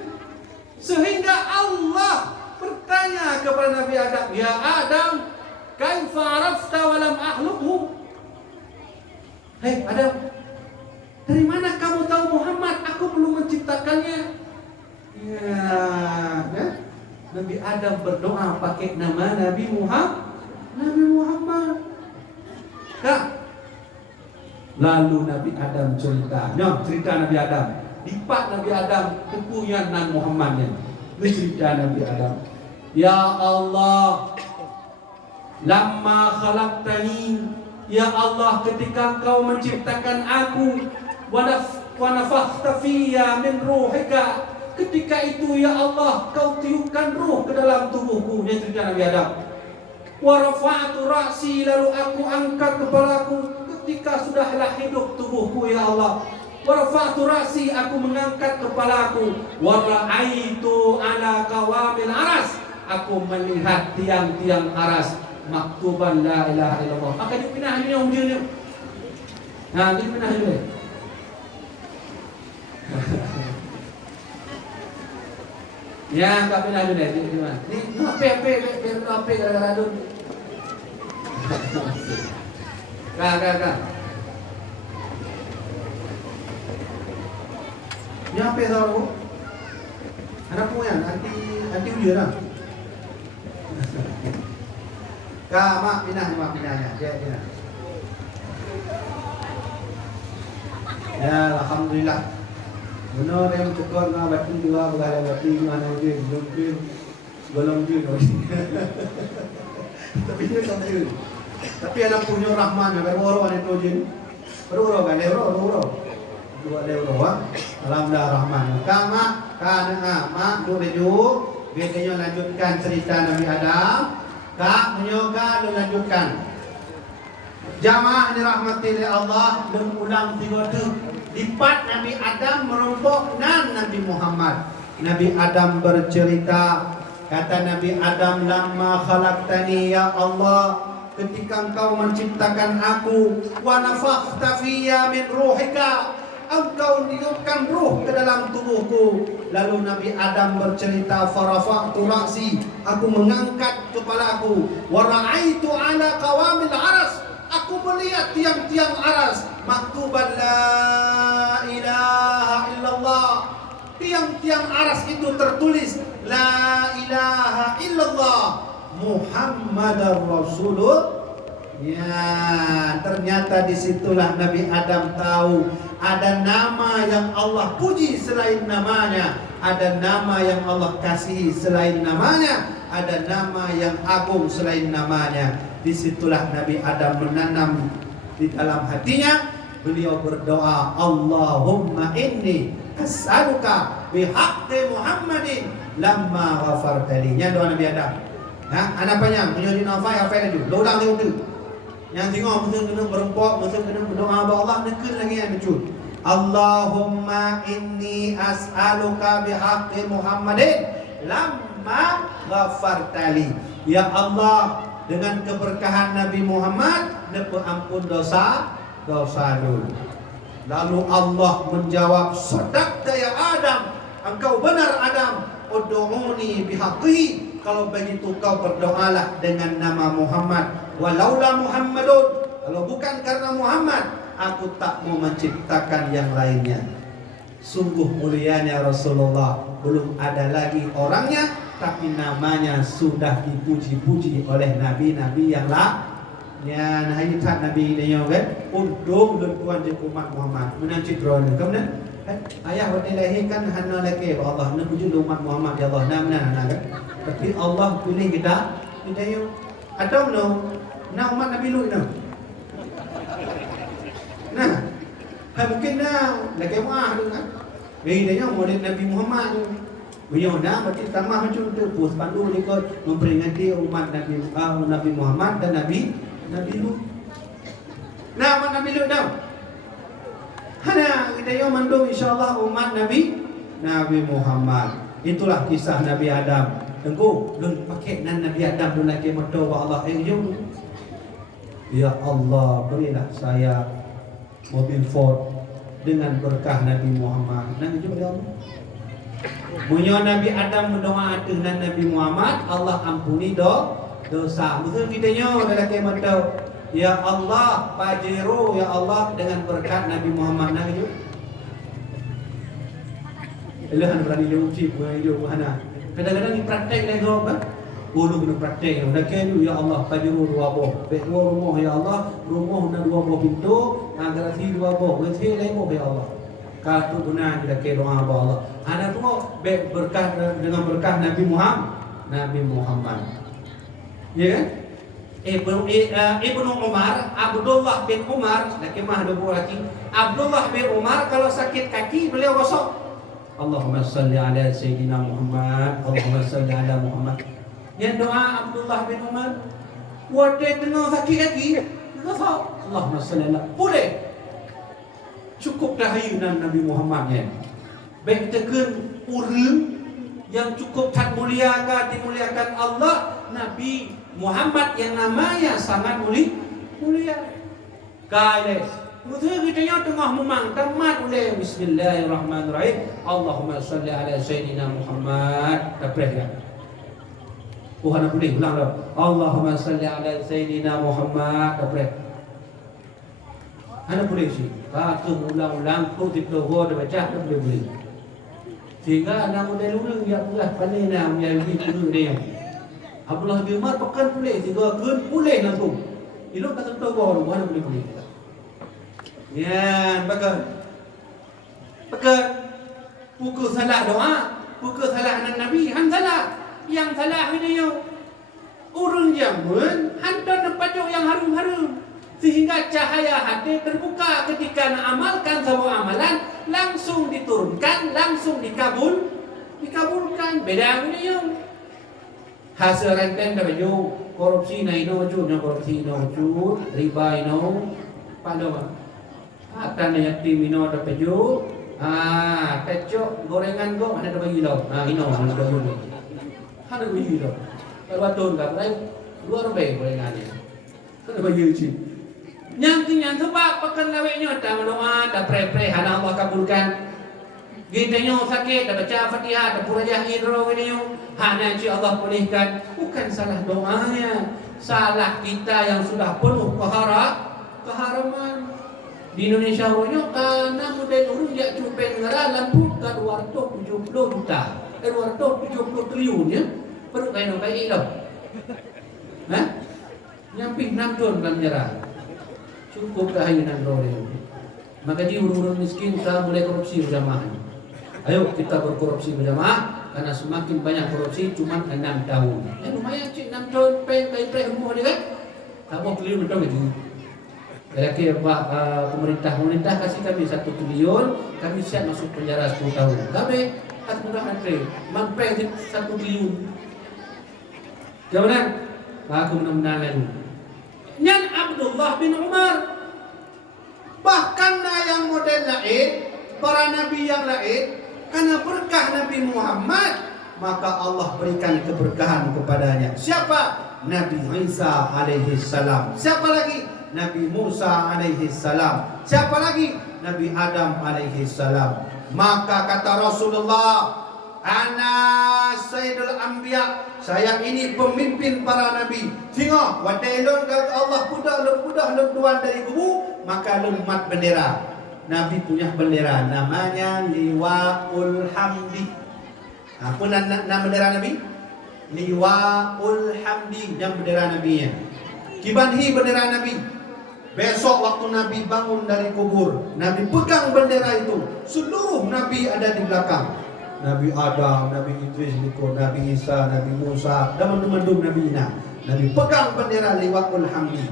Sehingga Allah bertanya kepada Nabi Adam, "Ya Adam, kaifa arafta wa lam akhluqhu?" Hei Adam, dari mana kamu tahu Muhammad? Aku belum menciptakannya. Ya, kan? Nabi Adam berdoa pakai nama Nabi Muhammad. Kak. Lalu Nabi Adam cerita Nabi Adam. Dipak Nabi Adam kepunyaan Nabi Muhammadnya. Cerita Nabi Adam. Ya Allah, lamma khalaqtani, ya Allah, ketika Engkau menciptakan aku, wa nafakhta fiyya min ruhika, ketika itu ya Allah Kau tiupkan ruh ke dalam tubuhku. Dia cerita Nabi Adam. Wa rafa'tu ra'si, lalu aku angkat kepalaku ketika sudahlah hidup tubuhku ya Allah. Wa rafa'tu ra'si, aku mengangkat kepalaku. Wa ra'aitu ala qawamil aras, aku melihat tiang-tiang aras maktuban la ilaha illallah. Maka dipindah ini ujungnya. Nah, dipindah ini. Ya, tak pindah dulu ni. Ni apa gara-gara dulu. Kak. Ni apa tahu? Anak punya anti ujian lah. Kak, mak pindah. Dia. Ya, alhamdulillah. Benar yang tukar na bati dua berada bati mana je belum je. Tapi dia tak tahu. Tapi anak punya Rahman beroro ane tu je. Beroro kan euro. 2 euro alhamdulillah Rahman. Kama mak do biasanya lanjutkan cerita Nabi Adam. Kak menyoga lu lanjutkan. Jamaah dirahmati oleh Allah dan ulang 3 Dipat Nabi Adam merompok nan Nabi Muhammad. Nabi Adam bercerita, kata Nabi Adam, lamma khalaqtani ya Allah, ketika Engkau menciptakan aku, wa nafakhta fiyya min ruhika, Engkau niupkan ruh ke dalam tubuhku. Lalu Nabi Adam bercerita, farafa'tu ra'si, aku mengangkat kepalaku, wa ra'aitu ala qawamil aras, aku melihat tiang-tiang aras maktuban la ilaha illallah. Tiang-tiang aras itu tertulis la ilaha illallah Muhammadar Rasulullah. Ya, ternyata disitulah Nabi Adam tahu ada nama yang Allah puji selain namanya, ada nama yang Allah kasihi selain namanya, ada nama yang agung selain namanya. Disitulah Nabi Adam menanam di dalam hatinya. Beliau berdoa, Allahumma inni as'aluka bihaqqi Muhammadin lamma ghafartali. Nya doa Nabi Adam. Anak panjang menjadi nafai apa lagi? Ulang dia. Yang tengok mesti kena berempok, mesti kena berdoa kepada Allah, nekan lagi yang lucu. Allahumma inni as'aluka bihaqqi Muhammadin lamma ghafartali. Ya Allah, dengan keberkahan Nabi Muhammad, nepa ampun dosa dulu. Lalu Allah menjawab, sadaqta ya Adam, engkau benar Adam, ud'uni bihaqqihi, kalau begitu kau berdoalah dengan nama Muhammad. Walaula Muhammadun, kalau bukan karena Muhammad, aku tak mau menciptakan yang lainnya. Sungguh mulianya Rasulullah, belum ada lagi orangnya, tapi namanya sudah dipuji-puji oleh nabi-nabi yang lain. Ya, nah ini tak Nabi dia kan untung dan tuan je umat Muhammad menanti drone kemudian Ayah waktu lahirkan hana lagi Allah nak wujud umat Muhammad ya Allah nama kan. Tapi Allah pilih kita yuk. Atau no, nak umat Nabi Lut no. Nah, mungkin nah lagi mah tu kan. Dia yang murid Nabi Muhammad tu. Beliau dah berarti tambah macam tu pos pandu ikut memperingati umat Nabi Muhammad dan Nabi Lut. Nah, umat Nabi Lut dah. Hana kita yang mandung insyaAllah umat Nabi Muhammad. Itulah kisah Nabi Adam. Tengku lun pakai nan Nabi Adam tu nak kemoto wa Allah jom. Ya Allah, berilah saya mobil Ford dengan berkah Nabi Muhammad. Nang jom ya Allah. Bunyo Nabi Adam berdoa dengan Nabi Muhammad, Allah ampuni dosa. Betul kita nyo dalam kemoto. Ya Allah, pajiru ya Allah dengan berkat Nabi Muhammad nang hidup. Ilahan berani jauh hidup mana. Kadang-kadang ni praktek lagi apa? Ulu kena praktek. Dah kena ya Allah, pajiru dua boh. Bet dua rumah ya Allah, rumah na dua boh pintu, garasi dua boh. Garasi lain boh ya Allah. Kalau tu guna kita ke doa apa Allah. Ada tu bet berkah dengan berkah Nabi Muhammad. Ya kan? Ibnu Umar, Abdullah bin Umar, laki mah ada dua laki. Abdullah bin Umar kalau sakit kaki beliau gosok. Allahumma salli ala Sayyidina Muhammad, Allahumma salli ala Muhammad. Yang doa Abdullah bin Umar, waktu tengah sakit kaki, gosok. Allahumma salli ala. Boleh. Cukup dahayunan Nabi Muhammad ya. Baik tekan urang yang cukup tak muliakan dimuliakan Allah Nabi Muhammad yang namanya sangat mulia. Guys, betul kita yang tengah memang tamat oleh Bismillahirrahmanirrahim. Allahumma salli ala Sayyidina Muhammad. Tapreh ya. Tuhan boleh ulang dah. Allahumma salli ala Sayyidina Muhammad. Tapreh. Ana boleh sih. Kalau ulang-ulang tu dipelihara dah baca dah boleh. Sehingga anak model ulang ya Allah pandai nak menjadi guru dia. Abdullah bin Umar pakan pulih, tiga kun pulih langsung. Ilok tak tentu bawa mana boleh pulih. Ya, pakan. Pukul salah doa, pukul salah anak Nabi, han salah. Yang salah video. Urun jamun, hantar nepajok yang harum-harum. Sehingga cahaya hati terbuka ketika nak amalkan sebuah amalan, langsung diturunkan, langsung dikabulkan. Beda video. Hasil renten dah baju korupsi na ino wujud na korupsi ino wujud riba ino palo ba atan na yatim ino dah baju tecok gorengan go ada bagi lo ino ada bagi ada bagi lo kalau ton ka lain dua robe gorengan ni ada bagi ci yang sebab pekan laweknya tak doa tak pray hana Allah kabulkan. Gitanya sakit, dah baca Fatihah, dah purajah hidro ini, hanya ci Allah pulihkan. Bukan salah doanya, salah kita yang sudah penuh keharaman. Di Indonesia punya karena model urus dia cupai negara lampu ke 270 juta, 270 triliun ya. Perlu kain baik dah. Hah? Nyampi 6 tahun dalam penjara. Cukup kehayanan roh dia. Maka dia urus miskin tak boleh korupsi berjamaah. Ayo kita berkorupsi berjamaah karena semakin banyak korupsi cuma 6 tahun. Lumayan cik 6 tahun pay rumah dia kan. Tak mau triliun betul gitu. Kira-kira pemerintah kasih kami 1 triliun, kami siap masuk penjara 10 tahun. Kami tak mudah antri, mampai 1 triliun. Jangan aku benar-benar lalu. Nyan Abdullah bin Umar. Bahkan yang model lain, para nabi yang lain, karena berkah Nabi Muhammad, maka Allah berikan keberkahan kepadanya. Siapa? Nabi Isa alaihi salam. Siapa lagi? Nabi Musa alaihi salam. Siapa lagi? Nabi Adam alaihi salam. Maka kata Rasulullah, ana sayyidul anbiya, saya ini pemimpin para nabi. Tengok, wadailun Allah mudah tuan dari kubu, maka lumat bendera. Nabi punya bendera namanya Liwaul Hamdi. Apa nama bendera Nabi? Liwaul Hamdi, yang bendera Nabi-nya. Kibanhi bendera Nabi. Besok waktu Nabi bangun dari kubur, Nabi pegang bendera itu. Seluruh Nabi ada di belakang. Nabi Adam, Nabi Idris, Nabi Isa, Nabi Musa, dan mendum Nabi Ina. Nabi pegang bendera liwatul hamdi.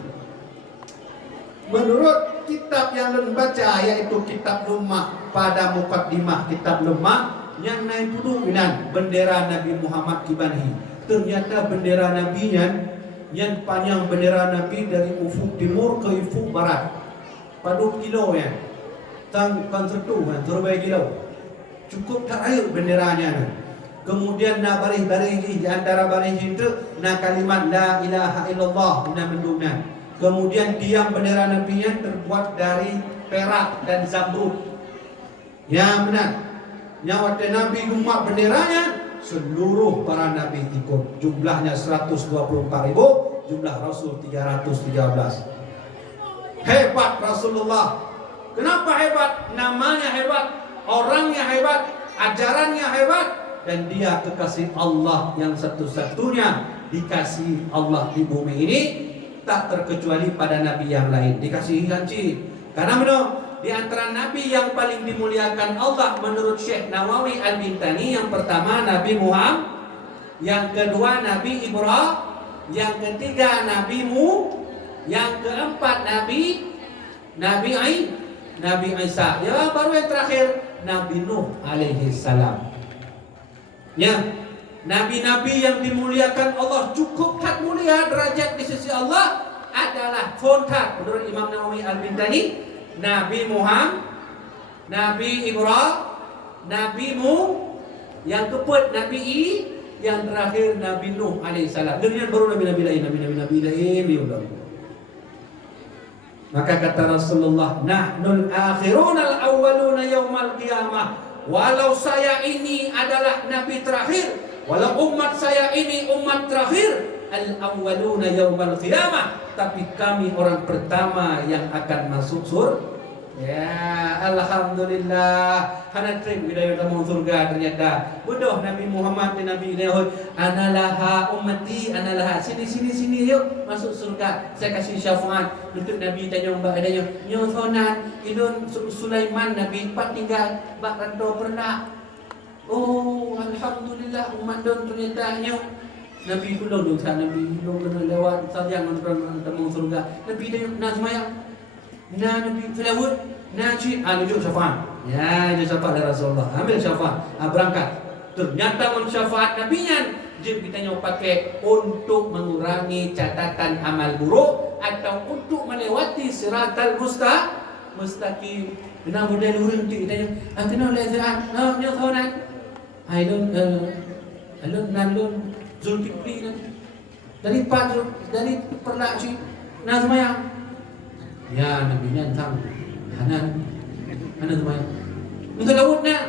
Menurut kitab yang lun baca, yaitu kitab Lumah pada mukaddimah kitab Lumah, yang naik puduminan bendera Nabi Muhammad Kibanhi. Ternyata bendera Nabi yang panjang bendera Nabi dari ufuk timur ke ufuk barat. Padu kilo ya. Tang konsertu kan terbaik kilo. Cukup tak air benderanya. Kemudian na baris-baris di antara baris itu na kalimat la ilaha illallah na mendumna. Kemudian tiang bendera Nabi yang terbuat dari perak dan zamrud. Ya benar. Nyawa Nabi umat benderanya, seluruh para nabi ikut. Jumlahnya 124.000, jumlah Rasul 313. Hebat Rasulullah. Kenapa hebat? Namanya hebat, orangnya hebat, ajarannya hebat, dan dia kekasih Allah yang satu-satunya dikasih Allah di bumi ini, tak terkecuali pada nabi yang lain dikasihi hanci. Karena di antara nabi yang paling dimuliakan Allah menurut Syekh Nawawi Al-Bintani, yang pertama Nabi Muhammad, yang kedua Nabi Ibrahim, yang ketiga Nabi yang keempat Nabi Isa, ya baru yang terakhir Nabi Nuh alaihi salam. Ya, nabi-nabi yang dimuliakan Allah cukup tak mulia derajat di sisi Allah adalah fontat menurut Imam Nawawi Al-Bintani, Nabi Muhammad, Nabi Ibrahim, Nabi yang keempat Nabi yang terakhir Nabi Nuh alaihissalam. Kemudian baru nabi-nabi lain. Maka kata Rasulullah, nahnul akhirun al-awwaluna yaumal qiyamah. Walau saya ini adalah nabi terakhir, walau umat saya ini umat terakhir, al-awwaluna yaumal qiyamah, tapi kami orang pertama yang akan masuk surga. Ya, alhamdulillah. Hana trip kita yang mau surga ternyata. Bodoh Nabi Muhammad dan Nabi Yahud. Analaha ummati, analaha. Sini yuk masuk surga. Saya kasih syafaat untuk Nabi tanya mbak adanya. Nyosonan idun Sulaiman Nabi empat tinggal bak rando pernah. Oh, alhamdulillah umat don ternyata nyo. Nabi kulon dosa Nabi kulon kena lewat sayang untuk mau surga. Nabi tanya nazmayang. Nabi Fir'aun Najib nujuk syafaat. Ya, itu syafaat dari Rasulullah. Ambil syafaat, berangkat. Ternyata syafaat nabinya dia kita pakai untuk mengurangi catatan amal buruk atau untuk melewati siratal mustaqim. Kenapa model urang tu kita kenapa lezat? Nya kawan. Alun Zulkifli dari perlak si nazmaya. Ya Nabi nya tang hanan tumaya. Untuk Daud na.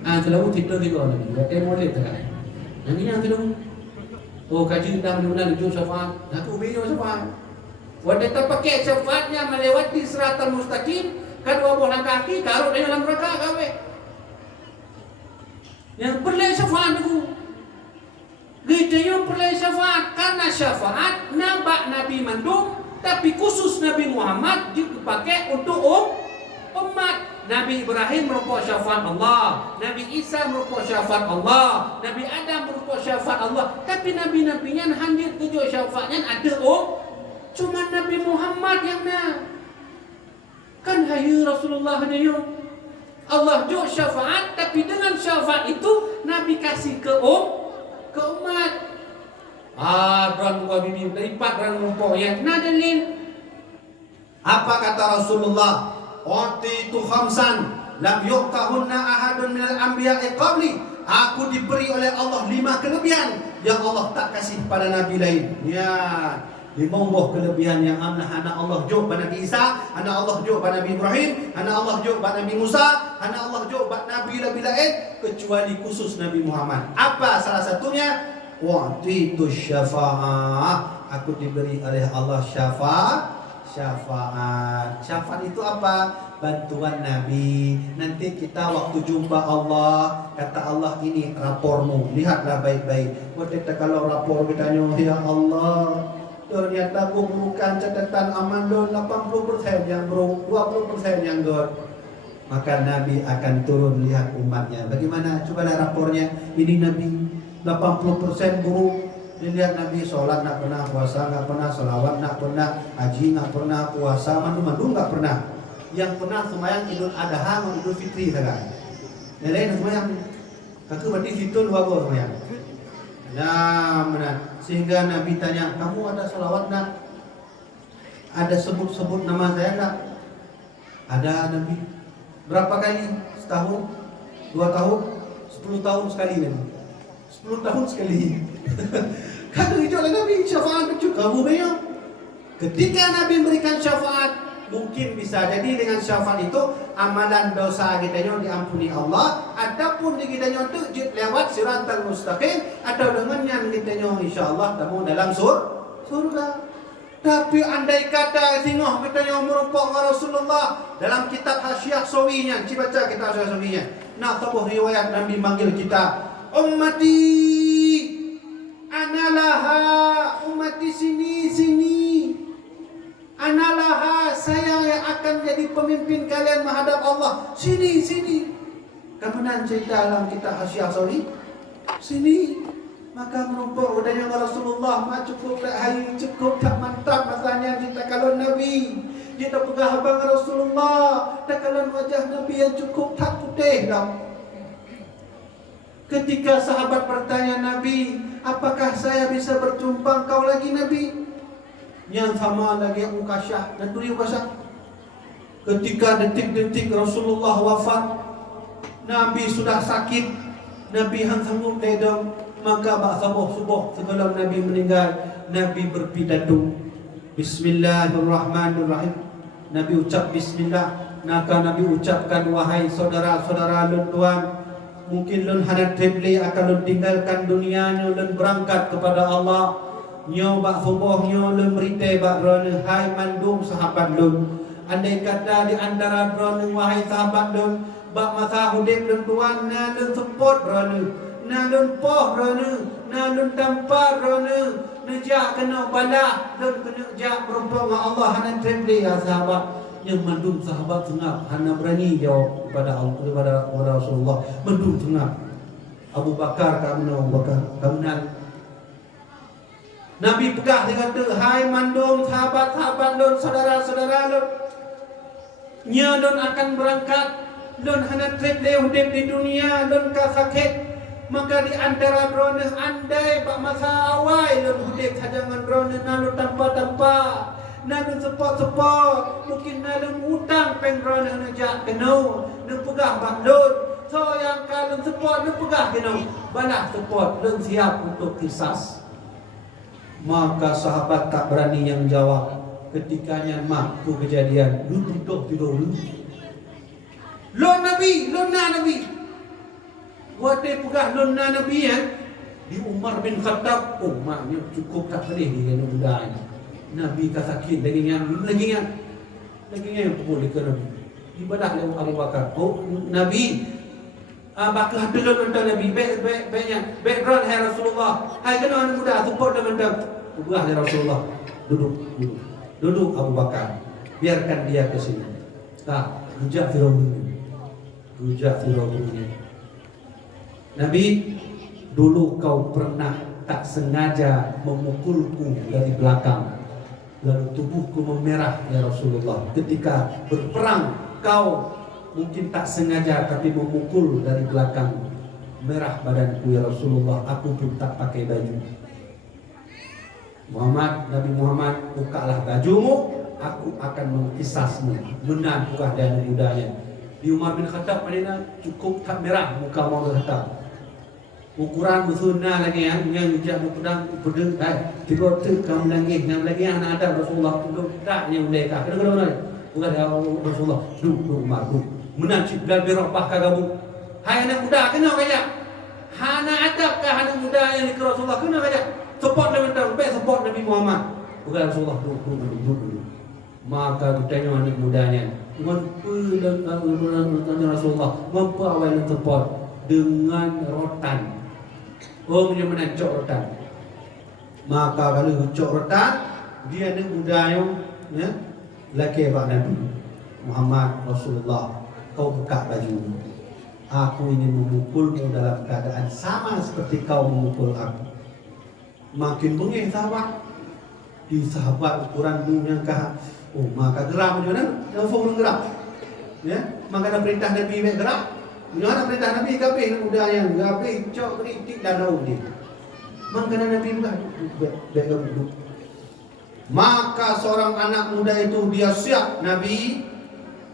Daud itu juga Nabi. Kata molek tak. Nabi nya tu. Oh kaji dah benar itu syafaat. Aku beliau syafaat. Wanda pakai syafaatnya melewati siratal mustaqim, kedua buah kaki taruh di dalam neraka kawe. Yang perlu syafaat itu. Kita yang perlu syafaat karena syafaat nabak Nabi mandum. Tapi khusus Nabi Muhammad dipakai untuk umat. Nabi Ibrahim merupakan syafaat Allah, Nabi Isa merupakan syafaat Allah, Nabi Adam merupakan syafaat Allah. Tapi nabi-nabinya hadir tujuh syafaatnya ada cuma Nabi Muhammad yang kan hayu Rasulullah dia. Allah juga syafaat, tapi dengan syafaat itu Nabi kasih ke umat. Dran wa bibi lipat dran rupoya. Nah dalil. Apa kata Rasulullah? Wati tu khamsan lam yuqtahunna ahadun minal anbiya'i qabli. Aku diberi oleh Allah 5 kelebihan yang Allah tak kasih pada nabi lain. Ya, 5 buah kelebihan yang anak Allah jauh pada Nabi Isa, anak Allah jauh pada Nabi Ibrahim, anak Allah jauh pada Nabi Musa, anak Allah jauh pada nabi lain kecuali khusus Nabi Muhammad. Apa salah satunya? Wa'titu syafa'ah. Aku diberi oleh Allah syafaat. Syafaat itu apa? Bantuan Nabi. Nanti kita waktu jumpa Allah, kata Allah ini rapormu. Lihatlah baik-baik. Kita kalau rapor kita ya Allah, ternyata bukan catatan aman don 80% yang buruk, 20% yang good. Maka Nabi akan turun lihat umatnya. Bagaimana? Cobalah rapornya. Ini Nabi 80% buruk. Dilihat Nabi sholat nak pernah, puasa nggak pernah, sholawat nak pernah, haji nggak pernah, puasa mandu nggak pernah. Yang pernah sembahyang Idul Adha dan Idul Fitri saja. Yang lain sembahyang. Kakak berarti situ dua gol sembahyang. Nah, benar. Sehingga Nabi tanya, kamu ada sholawat nak? Ada sebut-sebut nama saya nak? Ada Nabi. Berapa kali? Setahun? 2 tahun? 10 tahun sekali Nabi. 10 tahun sekali. Kata hijau Nabi syafaat cukup kamu bayang. Ketika Nabi memberikan syafaat, mungkin bisa jadi dengan syafaat itu amalan dosa kita yang diampuni Allah, ataupun kita yang itu lewat siratal mustaqim, atau dengan yang kita yang insyaallah temu dalam surga. Tapi andai kata tengok kita yang merupakan Rasulullah dalam kitab Hasyiah Sawinya, baca kitab Hasyiah Sawinya. Nak tahu riwayat Nabi manggil kita, ummati analaha, ummati sini. Analaha, saya yang akan jadi pemimpin kalian menghadap Allah. Sini. Kemudian cerita dalam kitab Hasyiah Sawi, sini. Maka merumpuk udahnya Rasulullah, cukup tak hayu, cukup tak mantap masanya kita kalau Nabi. Dia tak pegang abang Rasulullah, tak kalau wajah Nabi yang cukup tak putih dah. Ketika sahabat bertanya Nabi, apakah saya bisa bertumpang kau lagi Nabi? Yang sama lagi Ukasyah dan Turi Ukasyah. Ketika detik-detik Rasulullah wafat, Nabi sudah sakit, Nabi hang sanggup ledong, maka subuh sebelum Nabi meninggal, Nabi berpidato. Bismillahirrahmanirrahim. Nabi ucap bismillah. Maka Nabi ucapkan, wahai saudara-saudara lun tuan, mungkin lun hanat tebli akan lun tinggalkan dunianya, lun berangkat kepada Allah. Nyo bak subuh nyo lun berite bak rona, hai mandum sahabat lun. Andai kata di antara rona, wahai sahabat lun, bak masa hudib lun tuan na lun support rona, na lun poh rona, na lun tampar rona, nejak kena bala lun kena jak berumpama Allah hanat tebli ya sahabat. Yang mandum sahabat sengap, hana berani jawab kepada Allah, kepada Rasulullah. Mandum sengap. Abu Bakar kamu Nabi pegah dia kata, hai mandum sahabat-sahabat lun, saudara-saudara lun, nya lun akan berangkat, lun hana trip hidup di dunia, lun ka sakit. Maka di antara drone andai pak masa awal lun hidup hajangan drone nalu tanpa nalu support mungkin nalu utang peng drone najak kena nu pegah bak lun. So yang kalau support nu pegah kena balas support lun siap untuk kisas. Maka sahabat tak berani yang jawab. Ketikanya makku kejadian, lu duduk dulu. Lun Nabi. Wate pegah lun Nabi ya. Di Umar bin Khattab, maknya cukup tak boleh dia muda ini. Nabi tak sakit lagi yang boleh ke Nabi. Ibadah dengan Abu Bakar. Nabi bakal hadapan dengan Nabi background hai Rasulullah. Hai kena anak muda support dengan dia. Ubah hai Rasulullah. Duduk Abu Bakar. Biarkan dia ke sini. Rujak Firaun. Nabi, dulu kau pernah tak sengaja memukulku dari belakang, lalu tubuhku memerah ya Rasulullah. Ketika berperang kau mungkin tak sengaja tapi memukul dari belakang, merah badanku ya Rasulullah. Aku pun tak pakai baju. Nabi Muhammad, bukalah bajumu, aku akan mengkisasmu. Menang buah dan mudanya. Di Umar bin Khattab pada cukup tak merah muka Umar bin Khattab. Ukuran sunnah lagi yang hijab pedang tiba kamu lagi anak ada Rasulullah untuk tak yang mereka kena bukan Rasulullah duduk Umar menacik dan berapah kagabu. Hai anak muda kena kaya hana adab kah anak muda yang di Rasulullah kena kaya support Nabi Muhammad bukan Rasulullah duduk. Maka ditanya anak mudanya Rasulullah memperawal support dengan rotan. Menyemena cok rotan. Maka kalau cok rotan dia ni budaya ya laki Pak Nabi Muhammad Rasulullah, kau buka baju, aku ingin memukulmu dalam keadaan sama seperti kau memukul aku. Makin bengih sahabat, di sahabat ukuran dunia kah, oh maka geram macam mana? Langsung geram, ya maka ada perintah Nabi geram. Mana perintah Nabi kabeh budaya kabeh cok kritik dan daun dia. Maka Nabi bukan duduk. Maka seorang anak muda itu dia siap, Nabi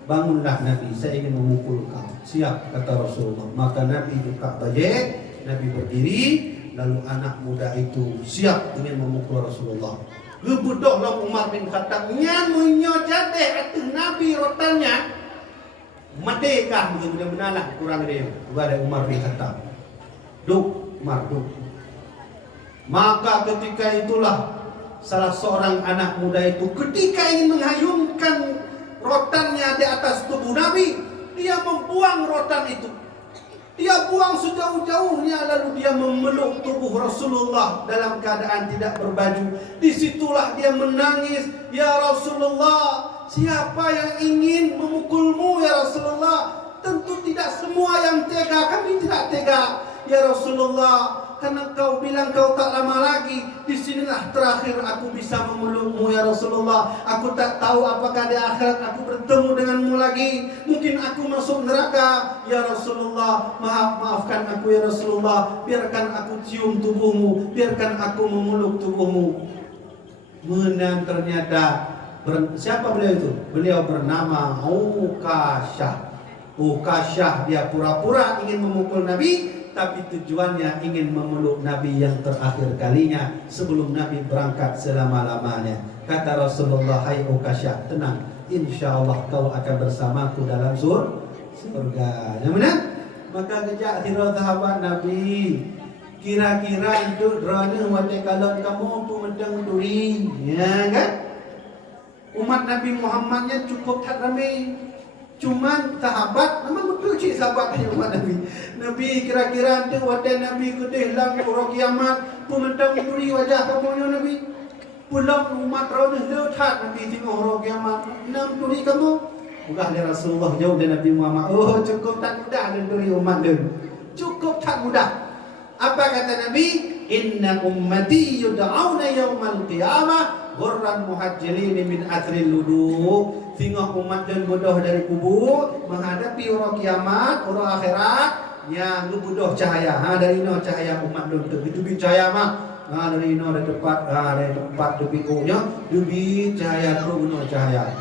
bangunlah Nabi, saya ingin memukul kau. Siap kata Rasulullah. Maka Nabi buka baju, Nabi berdiri, lalu anak muda itu siap ingin memukul Rasulullah. Gebudoklah Umar bin Khattab, nyamunya jade atuh Nabi rotannya. Merdeka benar-benar lah kurang dia kepada Umar bin Khattab. Duk, Umar duk. Maka ketika itulah salah seorang anak muda itu ketika ingin menghayunkan rotannya di atas tubuh Nabi, dia membuang rotan itu. Dia buang sejauh-jauhnya, lalu dia memeluk tubuh Rasulullah dalam keadaan tidak berbaju. Disitulah dia menangis, ya Rasulullah, siapa yang ingin memukulmu ya Rasulullah? Tentu tidak semua yang tega, kami tidak tega ya Rasulullah. Karena kau bilang kau tak lama lagi, disinilah terakhir aku bisa memelukmu ya Rasulullah. Aku tak tahu apakah di akhirat aku bertemu denganmu lagi. Mungkin aku masuk neraka ya Rasulullah. Maafkan aku ya Rasulullah. Biarkan aku cium tubuhmu, biarkan aku memeluk tubuhmu. Menang ternyata siapa beliau itu? Beliau bernama Ukasyah. Ukasyah dia pura-pura ingin memukul Nabi, tapi tujuannya ingin memeluk Nabi yang terakhir kalinya sebelum Nabi berangkat selama-lamanya. Kata Rasulullah, hai Ukasyah, tenang, insyaallah kau akan bersamaku dalam surga. Yang mana? Maka kejak sirah sahabat Nabi, kira-kira itu drone wate kalau kamu tu medang duri, ya kan? Umat Nabi Muhammadnya cukup tak ramai. Cuman sahabat, memang betul cik sahabat yang umat Nabi. Nabi kira-kira tu wadah Nabi kedih lang orang kiamat, pementang duri wajah kamunya Nabi. Pulang umat rawdah leuthat Nabi tengok orang kiamat. Nam duri kamu? Bukan dia Rasulullah jauh dari Nabi Muhammad. Oh cukup tak mudah dan duri umat dia. Cukup tak mudah. Apa kata Nabi? Inna ummati yud'auna yawmal qiyamah ghurran muhajjalin min athril wudu. Tengok umat dan bodoh dari kubur menghadapi orang kiamat, orang akhirat yang bodoh cahaya. Dari no cahaya umat dan itu cahaya mah. Dari no dari tempat debikunya, dubi cahaya tu no cahaya.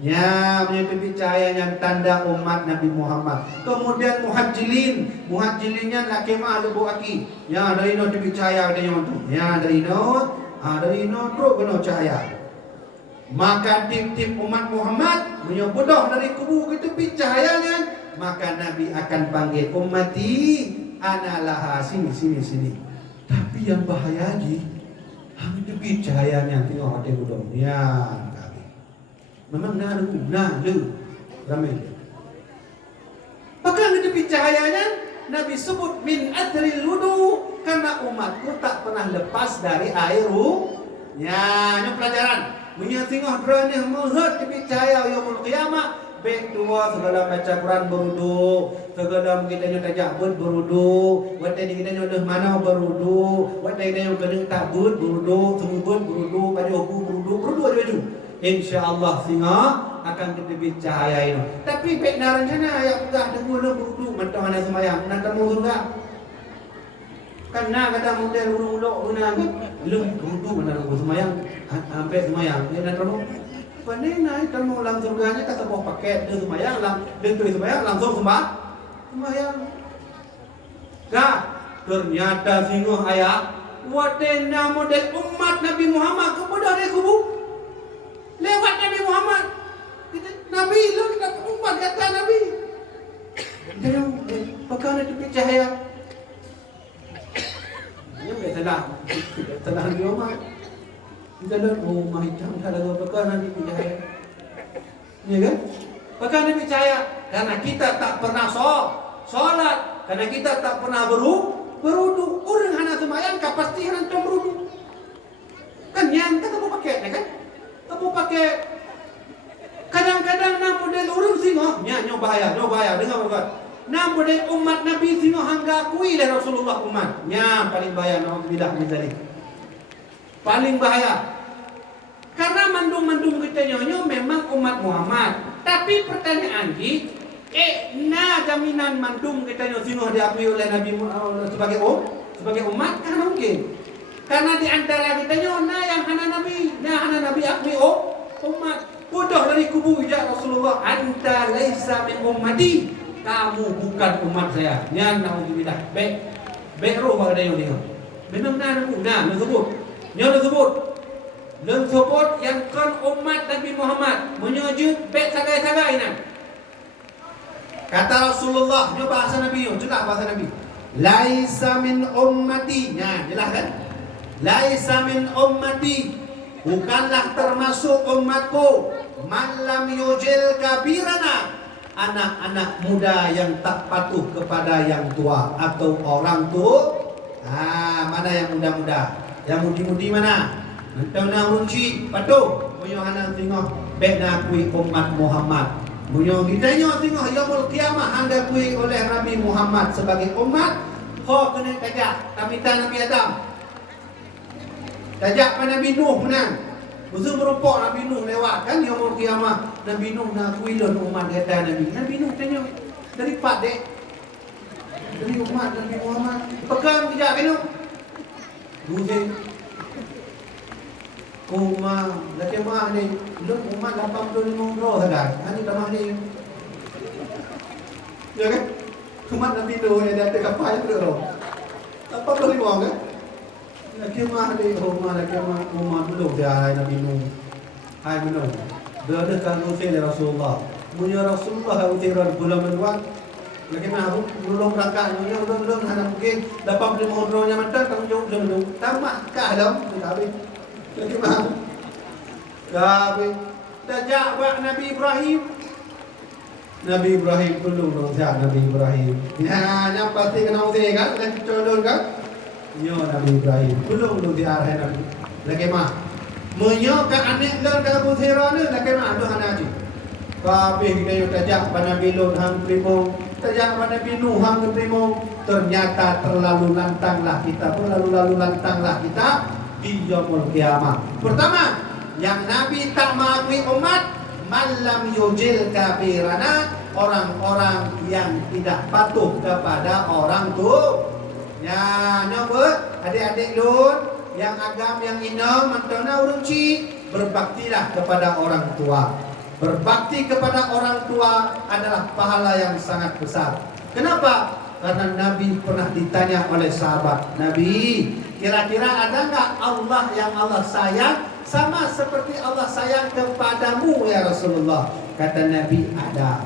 Ya, menyutupi cahayanya tanda umat Nabi Muhammad. Kemudian muhajilinnya laki mah lebu aki. Ya, dari no dubi cahaya ada yang tu. Ya, dari no tu no cahaya. Maka tip-tip umat Muhammad bodoh dari kubu ke tepi cahayanya, maka Nabi akan panggil ummati analaha, sini. Tapi yang bahaya lagi, hanya tepi cahayanya tengok ada bodoh. Ya, memang nah lu ramai. Maka di tepi cahayanya Nabi sebut min athril wudu, karena umatku tak pernah lepas dari air ya, ini pelajaran. Menyatengah berani melihat tepi cahaya yaumul qiyamah. Baik tua segala baca Quran berudu, segala kita nyo tajak bud berudu, wadah kita nyo dah mana berudu, wadah kita nyo kena tak bud berudu, semubud berudu, pada oku berudu aja baju. Insyaallah singa akan tepi cahaya ini. Tapi baik naranjana ayat sudah dengar berudu, macam mana semayang, nak temu surga. Karena kadang model ulok-ulok guna belum berudu mana nunggu semayang sampai semayang dia nak tahu panena tamu lang surganya kata bawa paket dia semayang lang dia tu semayang langsung semayang gak ternyata singguh ayat wadena model umat Nabi Muhammad kepada dia kubu lewat Nabi Muhammad kita Nabi lu kita umat kata Nabi jadi pakana tepi cahaya. Yang tak telah di rumah. Kita lihat rumah hitam tak ada apa Nabi percaya. Ya kan? Maka Nabi percaya karena kita tak pernah solat, karena kita tak pernah berudu. Orang hanya semayang pasti hantam berudu. Kan yang kata bapak paketnya kan. Apa paket? Kadang-kadang nak model orang singo, nyo bahaya dengar bukan. Nak model umat Nabi singo hangga akui oleh Rasulullah umat. Nya paling bahaya naudzubillah min zalik. Paling bahaya. Karena mandum-mandum kita nyo memang umat Muhammad. Tapi pertanyaan na jaminan mandum kita nyo singo diakui oleh Nabi sebagai umat kan mungkin. Karena di antara kita nyo yang hana Nabi akui umat. Bodoh dari kubu ya Rasulullah, anta laisa min ummati, kamu bukan umat saya. Nya naudzubillah. Baik roh pada yo dia. Benar-benar nak sebut. Nya sebut. Leng sebut yang kan umat Nabi Muhammad menyujud baik sagai-sagai nak. Kata Rasulullah, nya bahasa Nabi yo, jelas bahasa Nabi. Laisa min ummati. Nya jelas kan? Laisa min ummati, bukanlah termasuk umatku. Malam yujil kabirana, anak-anak muda yang tak patuh kepada yang tua atau orang tua. Mana yang muda-muda? Yang mudi-mudi mana? Entah nak runci patuh. Punya anak tengok beda kui umat Muhammad. Punya kita tengok yaumul kiamah hangga kui oleh Nabi Muhammad sebagai umat. Ho kena tajak tamita Nabi Adam. Tajak pada Nabi Nuh menang. Musuh merupak Nabi Nuh lewat kan yaumul kiamah. Nabi Nuh nak kuilun umat kata Nabi Nuh tanya dari pak dek. Dari umat Nabi Muhammad. Pegang kejap kan tu. Buzi. Umat laki mah ni belum umat 85 orang saja. Ani tamah ni. Ya kan? Umat Nabi Nuh yang ada kapal yang tu. 85 kan? Laki mah ni rumah laki mah rumah dulu dia hai Nabi Nuh. Hai Nuh. Dia ada kan usia Rasulullah. Punya Rasulullah utiran bulan Ramadan. Laki mah belum berangkat belum hanya mungkin 85 orang yang mantap tanggung jawab belum. Tamat kah dalam habis. Laki mah. Habis. Tajak buat Nabi Ibrahim. Nabi Ibrahim belum berangkat Nabi Ibrahim. Ya, yang pasti kena usia kan dan colon kan? Nyo Nabi Ibrahim belum diarahin Nabi. Lagi mah menyo ke anak dan ke Abu Hurairah ni lagi mah aduh anak haji. Tapi kita yo tajak pada Nabi Lut hang primo, tajak pada Nabi Nuh hang primo, ternyata terlalu lantanglah kita, di yaumul kiamah. Pertama, yang Nabi tak mengakui umat, malam yujil kabirana, orang-orang yang tidak patuh kepada orang tua. Ya, nyobot adik-adik lun yang agam yang ina mentona urunci, berbaktilah kepada orang tua. Berbakti kepada orang tua adalah pahala yang sangat besar. Kenapa? Karena Nabi pernah ditanya oleh sahabat Nabi, kira-kira ada enggak Allah yang Allah sayang sama seperti Allah sayang kepadamu ya Rasulullah? Kata Nabi, ada.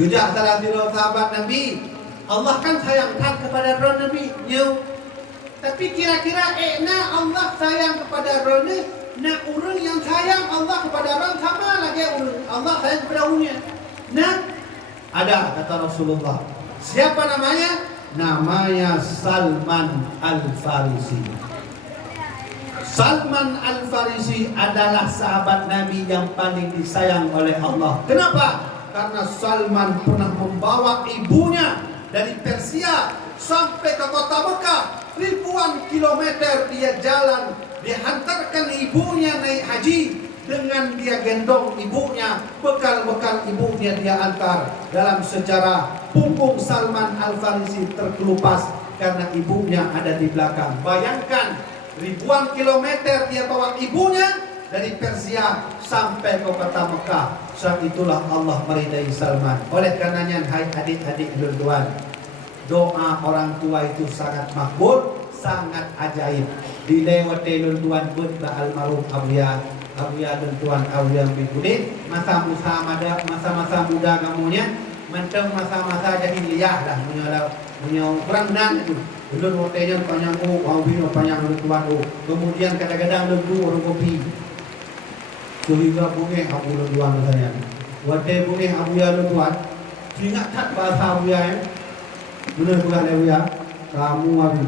Gejak salah satu sahabat Nabi, Allah kan sayangkan kepada roh Nabi nyu. Tapi kira-kira na Allah sayang kepada roh ni, na orang yang sayang Allah kepada orang sama lagi Allah sayang kepada orangnya. Nah, ada kata Rasulullah. Siapa namanya? Namanya Salman Al-Farisi. Salman Al-Farisi adalah sahabat Nabi yang paling disayang oleh Allah. Kenapa? Karena Salman pernah membawa ibunya dari Persia sampai ke kota Mekah, ribuan kilometer dia jalan, dia hantarkan ibunya naik haji dengan dia gendong ibunya, bekal-bekal ibunya dia antar. Dalam sejarah punggung Salman Al-Farisi terkelupas karena ibunya ada di belakang. Bayangkan ribuan kilometer dia bawa ibunya dari Persia sampai ke kota Mekah. Saat itulah Allah meridai Salman. Oleh karenanya, hai adik-adik tuan, doa orang tua itu sangat makbul, sangat ajaib. Dilewati tuan pun almarhum Abuya tuan Abuya bin Kudin, masa-masa muda kamunya, macam masa-masa jahiliyah dah punya perang dan itu. Dulu waktunya panjang Abuya panjang tuan. Kemudian kadang-kadang dulu orang kopi. Sehingga bunyi Abu Tuan saya. Waktu bunyi Abu Tuan, ingat tak bahasa Abu ya? Benar bukan Abu ya? Kamu Abu.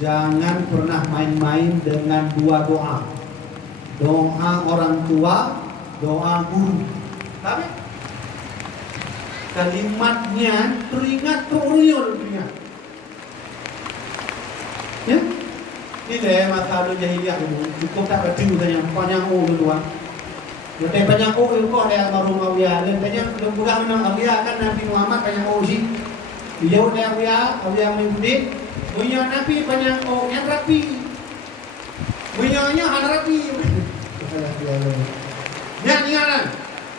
jangan pernah main-main dengan dua doa. Doa orang tua, doa guru. Tapi kalimatnya teringat teruyul teringat. Ya? Ini masa lu jahiliyah dulu. Cukup tak kecil saja panjang tuan. Jadi panjang itu kok ada almarhum Awliya. Dan banyak lemburan Awliya kan Nabi Muhammad panjang sih. Dia udah Awliya mengikuti. Punya Nabi panjang yang rapi. Punyanya hal rapi. Nyanyian.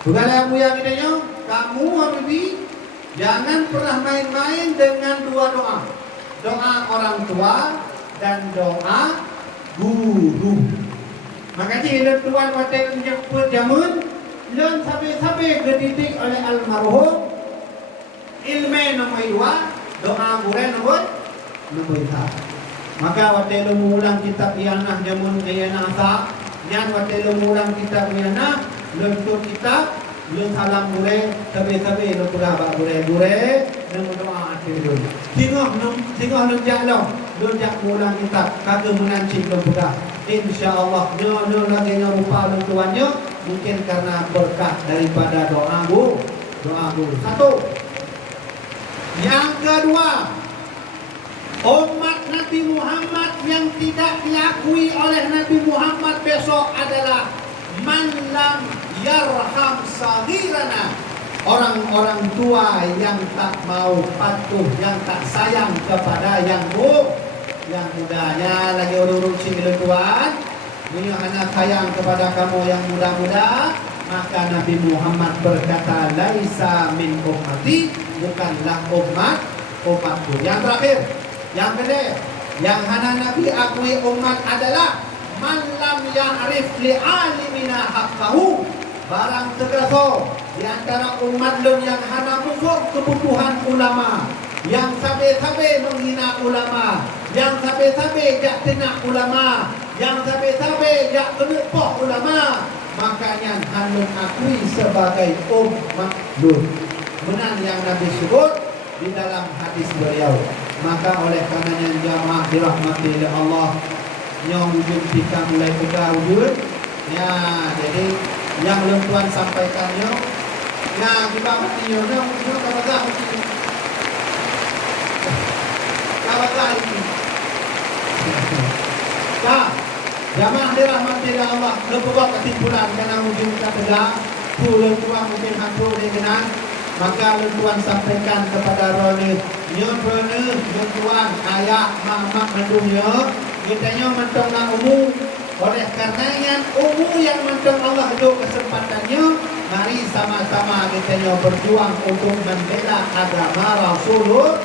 Bukan Awliya kitanya. Kamu Habibie jangan pernah main-main dengan dua doa. Doa orang tua dan doa guru. Makanya ilan tuan waten nyebut jamun ilan sampai kedidik oleh almarhum ilmu nomor 2, doa guru nomor 3. Maka waten mengulang kitab ianah jamun ayana asa, nyan waten mengulang kitab ianah lentur kitab lun salam gure tabe lo pura ba gure nang doa akhir dulu. Tengok nang jalan lun jak mulang kitab kagak menancing lo pura. Insyaallah nyo lagi rupa lun tuannya mungkin karena berkah daripada doa guru. Satu. Yang kedua, umat Nabi Muhammad yang tidak diakui oleh Nabi Muhammad besok adalah man lam yarham saghirana, orang-orang tua yang tak mau patuh, yang tak sayang kepada yang mudanya. Lagi urut sini tuan, punya anak sayang kepada kamu yang muda-muda, maka Nabi Muhammad berkata laisa min ummati, bukanlah umatku. Yang terakhir, yang kedua, yang hana Nabi akui umat adalah man lam ya'rif li alimina haqqahu, barang tegaso di antara umat lun yang hana musuh kebutuhan ulama, yang sabe-sabe menghina ulama, yang sabe-sabe jak tenak ulama, yang sabe-sabe jak kenepoh ulama, makanya hanun akui sebagai umat lun. Benar yang Nabi sebut di dalam hadis beliau. Maka oleh karenanya jamaah dirahmati oleh Allah, yang wujud kita mulai buka wujud. Ya, jadi yang tuan sampaikannya, ya kita mestinya wujud kabagah mesti. Kabagah ini. Nah, jamaah dirahmati oleh Allah, lepas kesimpulan karena wujud kita tegak, tuan mungkin hancur dengan. Maka tuan sampaikan kepada Roni, nyon tuan ayah mak mandungnya, kitanya mentonglah umum. Oleh karenanya umum yang mentong Allah itu kesempatannya, mari sama-sama kitanya berjuang untuk membela agama Rasulullah.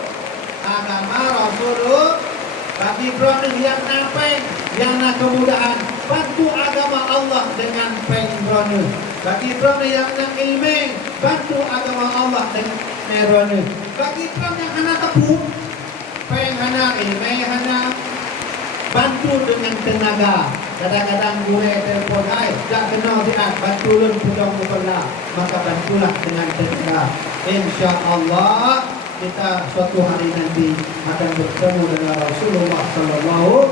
Bagi Roni yang napeng, yang nak kemudahan, bantu agama Allah dengan peng Roni. Bagi Roni yang nak ilmu, bantu agama Allah dengan merone. Bagi yang anak tepu, peng anak ilmu anak, bantu dengan tenaga. Kadang-kadang gue telefon, tak kenal dia, bantu lun pudong mukola, maka bantulah dengan tenaga. InsyaAllah kita suatu hari nanti akan bertemu dengan Rasulullah Sallallahu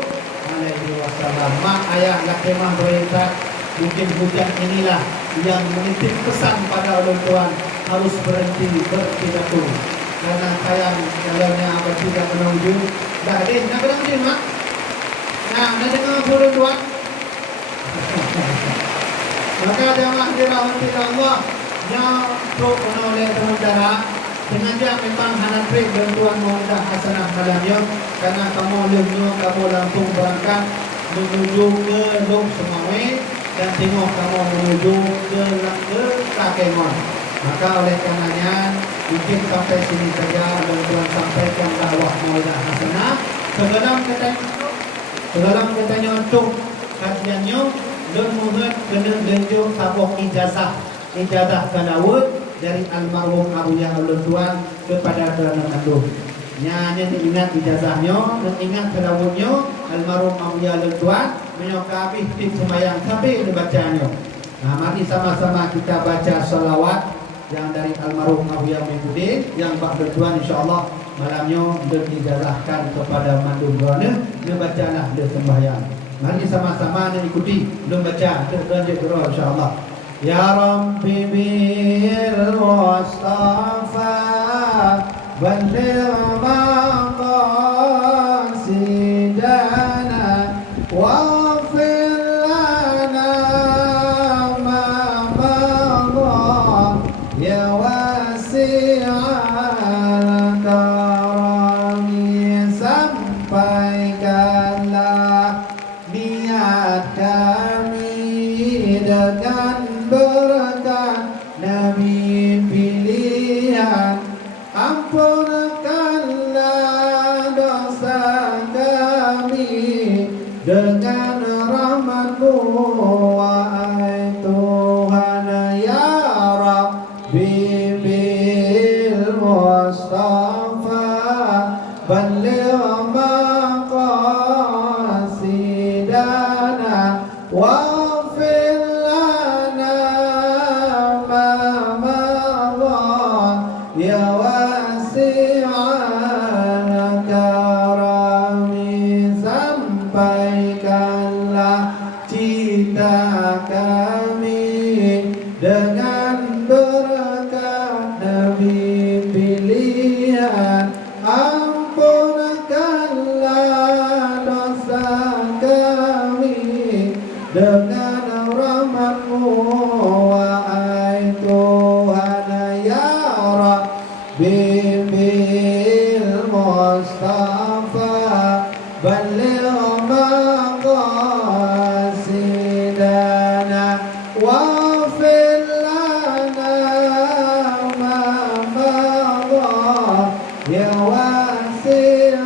Alaihi Wasallam. Mak ayah lakemah berintah, mungkin hujan inilah yang menitip pesan pada orang tuan harus berhenti berpidato karena sayang jalannya apa tidak menuju. Dah deh, nak bilang dia mak. Nah, nak dengar orang tuan. Maka jamaah dirahmati Allah, yang untuk menoleh sementara sengaja memang hana trik bantuan mudah hasanah malamnya karena kamu kamu langsung berangkat menuju ke Lok Semawe dan tengok kamu menuju ke Kakemon. Maka oleh karenanya mungkin sampai sini saja bantuan sampaikan dakwah mudah hasanah. Sedalam katanya untuk kajiannya dan mohon kena tunjuk sabuk ijazah Kadawud dari almarhum Abu Ya'ul Tuan kepada Dana Andung. Nya ingat ijazahnya dan ingat Kadawudnya almarhum Abu Ya'ul Tuan menyokap tip semayang sampai dibacanya. Nah, mari sama-sama kita baca salawat yang dari almarhum Abuya Mengudi yang bak bertuan insyaallah malamnya dijazahkan kepada mandu guna dia bacalah dia sembahyang. Mari sama-sama ikuti dia baca untuk lanjut doa insyaallah. Ya Rabbi bil Mustafa balligh maqasidana waghfir lana ma madha ya wasi'al karami sampaikanlah niat kami dengan berkat Nabi pilihan, ampunkanlah dosa kami dengan rahmat-Mu wahai Tuhan ya Rabbi bil Mustafa balligh maqasidana waghfir lana ma madha ya wasi'al karami sampaikanlah cita kami dengan berkat Nabi pilihan, ampunkanlah dosa kami dengan rahmat-Mu wahai Tuhan ya Rabbi bil Mustafa balligh maqasidana waghfir lana ma madha ya wasi'al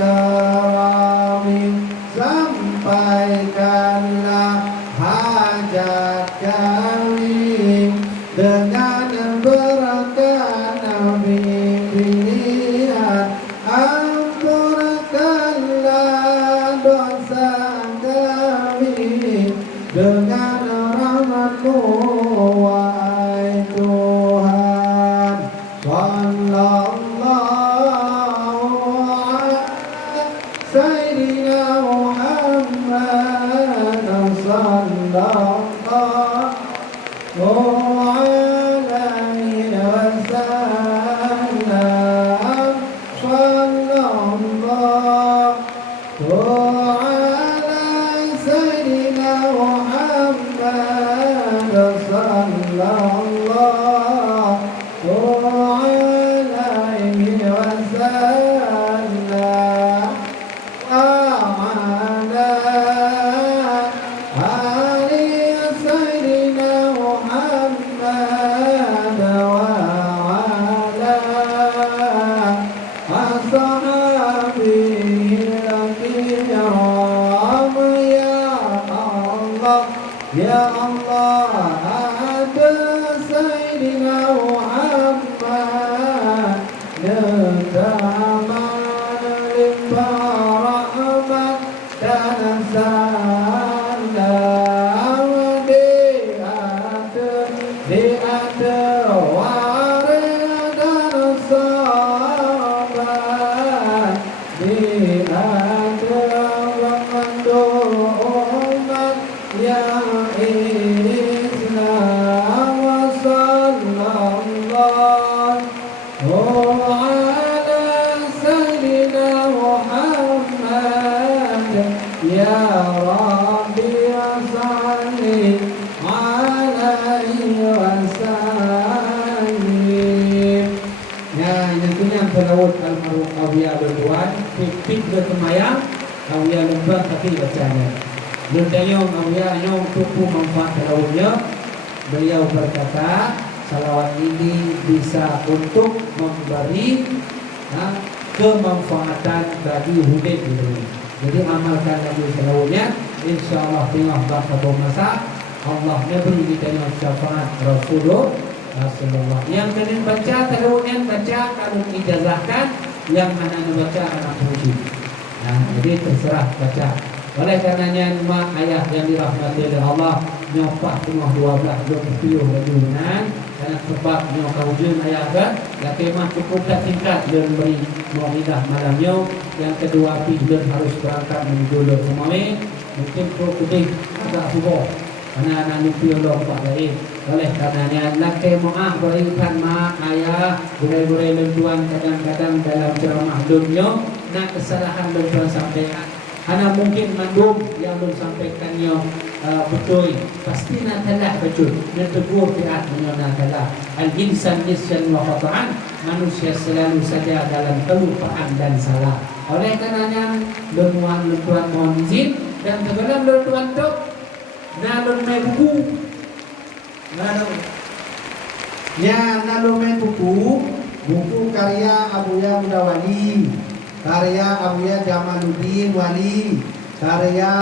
karami sampaikanlah hajat kami dengan berkat Nabi pilihan, ampunkanlah dosa kami dengan rahmat-Mu wahai Tuhan. Sallallahu ala Sayyidina Muhammad sallallahu alaihi wasallam sallallahu ala Sayyidina Muhammad sallallahu alaihi wasallam وعلى آل سيدنا محمد وعلى أصحابه الكرام يا الله أحد سيدنا محمد نتعمل للرحمة salam di akhir waris dan sahabat di akhir umat yang Islam sallallahu ala sayyidina Muhammad ya Rabbi salli alaihi wasallim. Ya, itu yang terlaut almarhum Abuya bertuan pipit bertemayang Abuya lembang tapi bacanya Lutayong Abuya yang tupu manfaat terlautnya. Beliau berkata salawat ini bisa untuk memberi kemanfaatan bagi hudib ini. Jadi amalkan lagi salawatnya, insyaallah tengah bakal masa Allah beri kita yang syafaat Rasulullah. Yang kalian baca salawatnya baca kalau ijazahkan, yang mana baca anak puji. Nah, jadi terserah baca. Oleh karenanya mak ayah yang dirahmati oleh Allah, nyopah tengah 12-20 lajunan karena sebab nyokau jun ayah kan laki mah cukup tak tingkat dan beri muamidah malamnya. Yang kedua pihak harus berangkat menuju Lomami, mungkin putih agak subuh karena anak nupi Allah Pak lain. Oleh karenanya laki maaf berikan mak ayah burai-burai lentuan kadang-kadang dalam ceramah dunia nak kesalahan lentuan sampaikan. Karena mungkin mandum yang belum sampaikannya betul. Pasti nak telah betul. Dan tegur pihak menyona telah. Al-insan nisyan wa khata'an. Manusia selalu saja dalam kelupaan dan salah. Oleh karenanya lentuan mohon izin dan tergelam lentuan tu nalun mai buku. Nalun mai buku karya Abuya Mudawali, karya Abuya Jamaluddin Wali, karya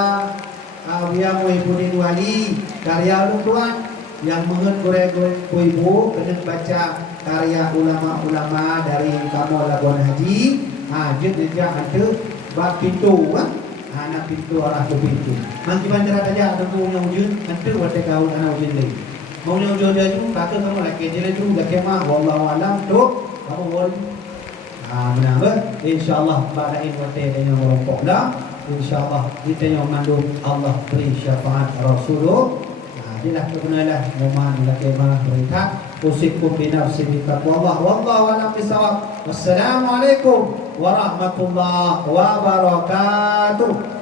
Abuya Muhyiddin Wali, karya Lutuan yang mengen gore-gore ibu kena baca karya ulama-ulama dari Kamal Labuan Haji. Jadi ada bab pintu kan, anak pintu arah ke pintu. Nanti bandar aja ada punya ujung, nanti wadah kau anak ujung lagi. Maunya ujung dia tu kata kamu lagi jadi tu dah kemah, wallahu alam tu kamu boleh. Benar ber? InsyaAllah pada ini waktu yang merompok dah. InsyaAllah kita yang mandum Allah beri syafaat Rasulullah. Inilah kebenaran momen laki mah berita. Usikum binafsi bitaqwallah. Wallahu a'lam bishawab. Wassalamualaikum warahmatullahi wabarakatuh.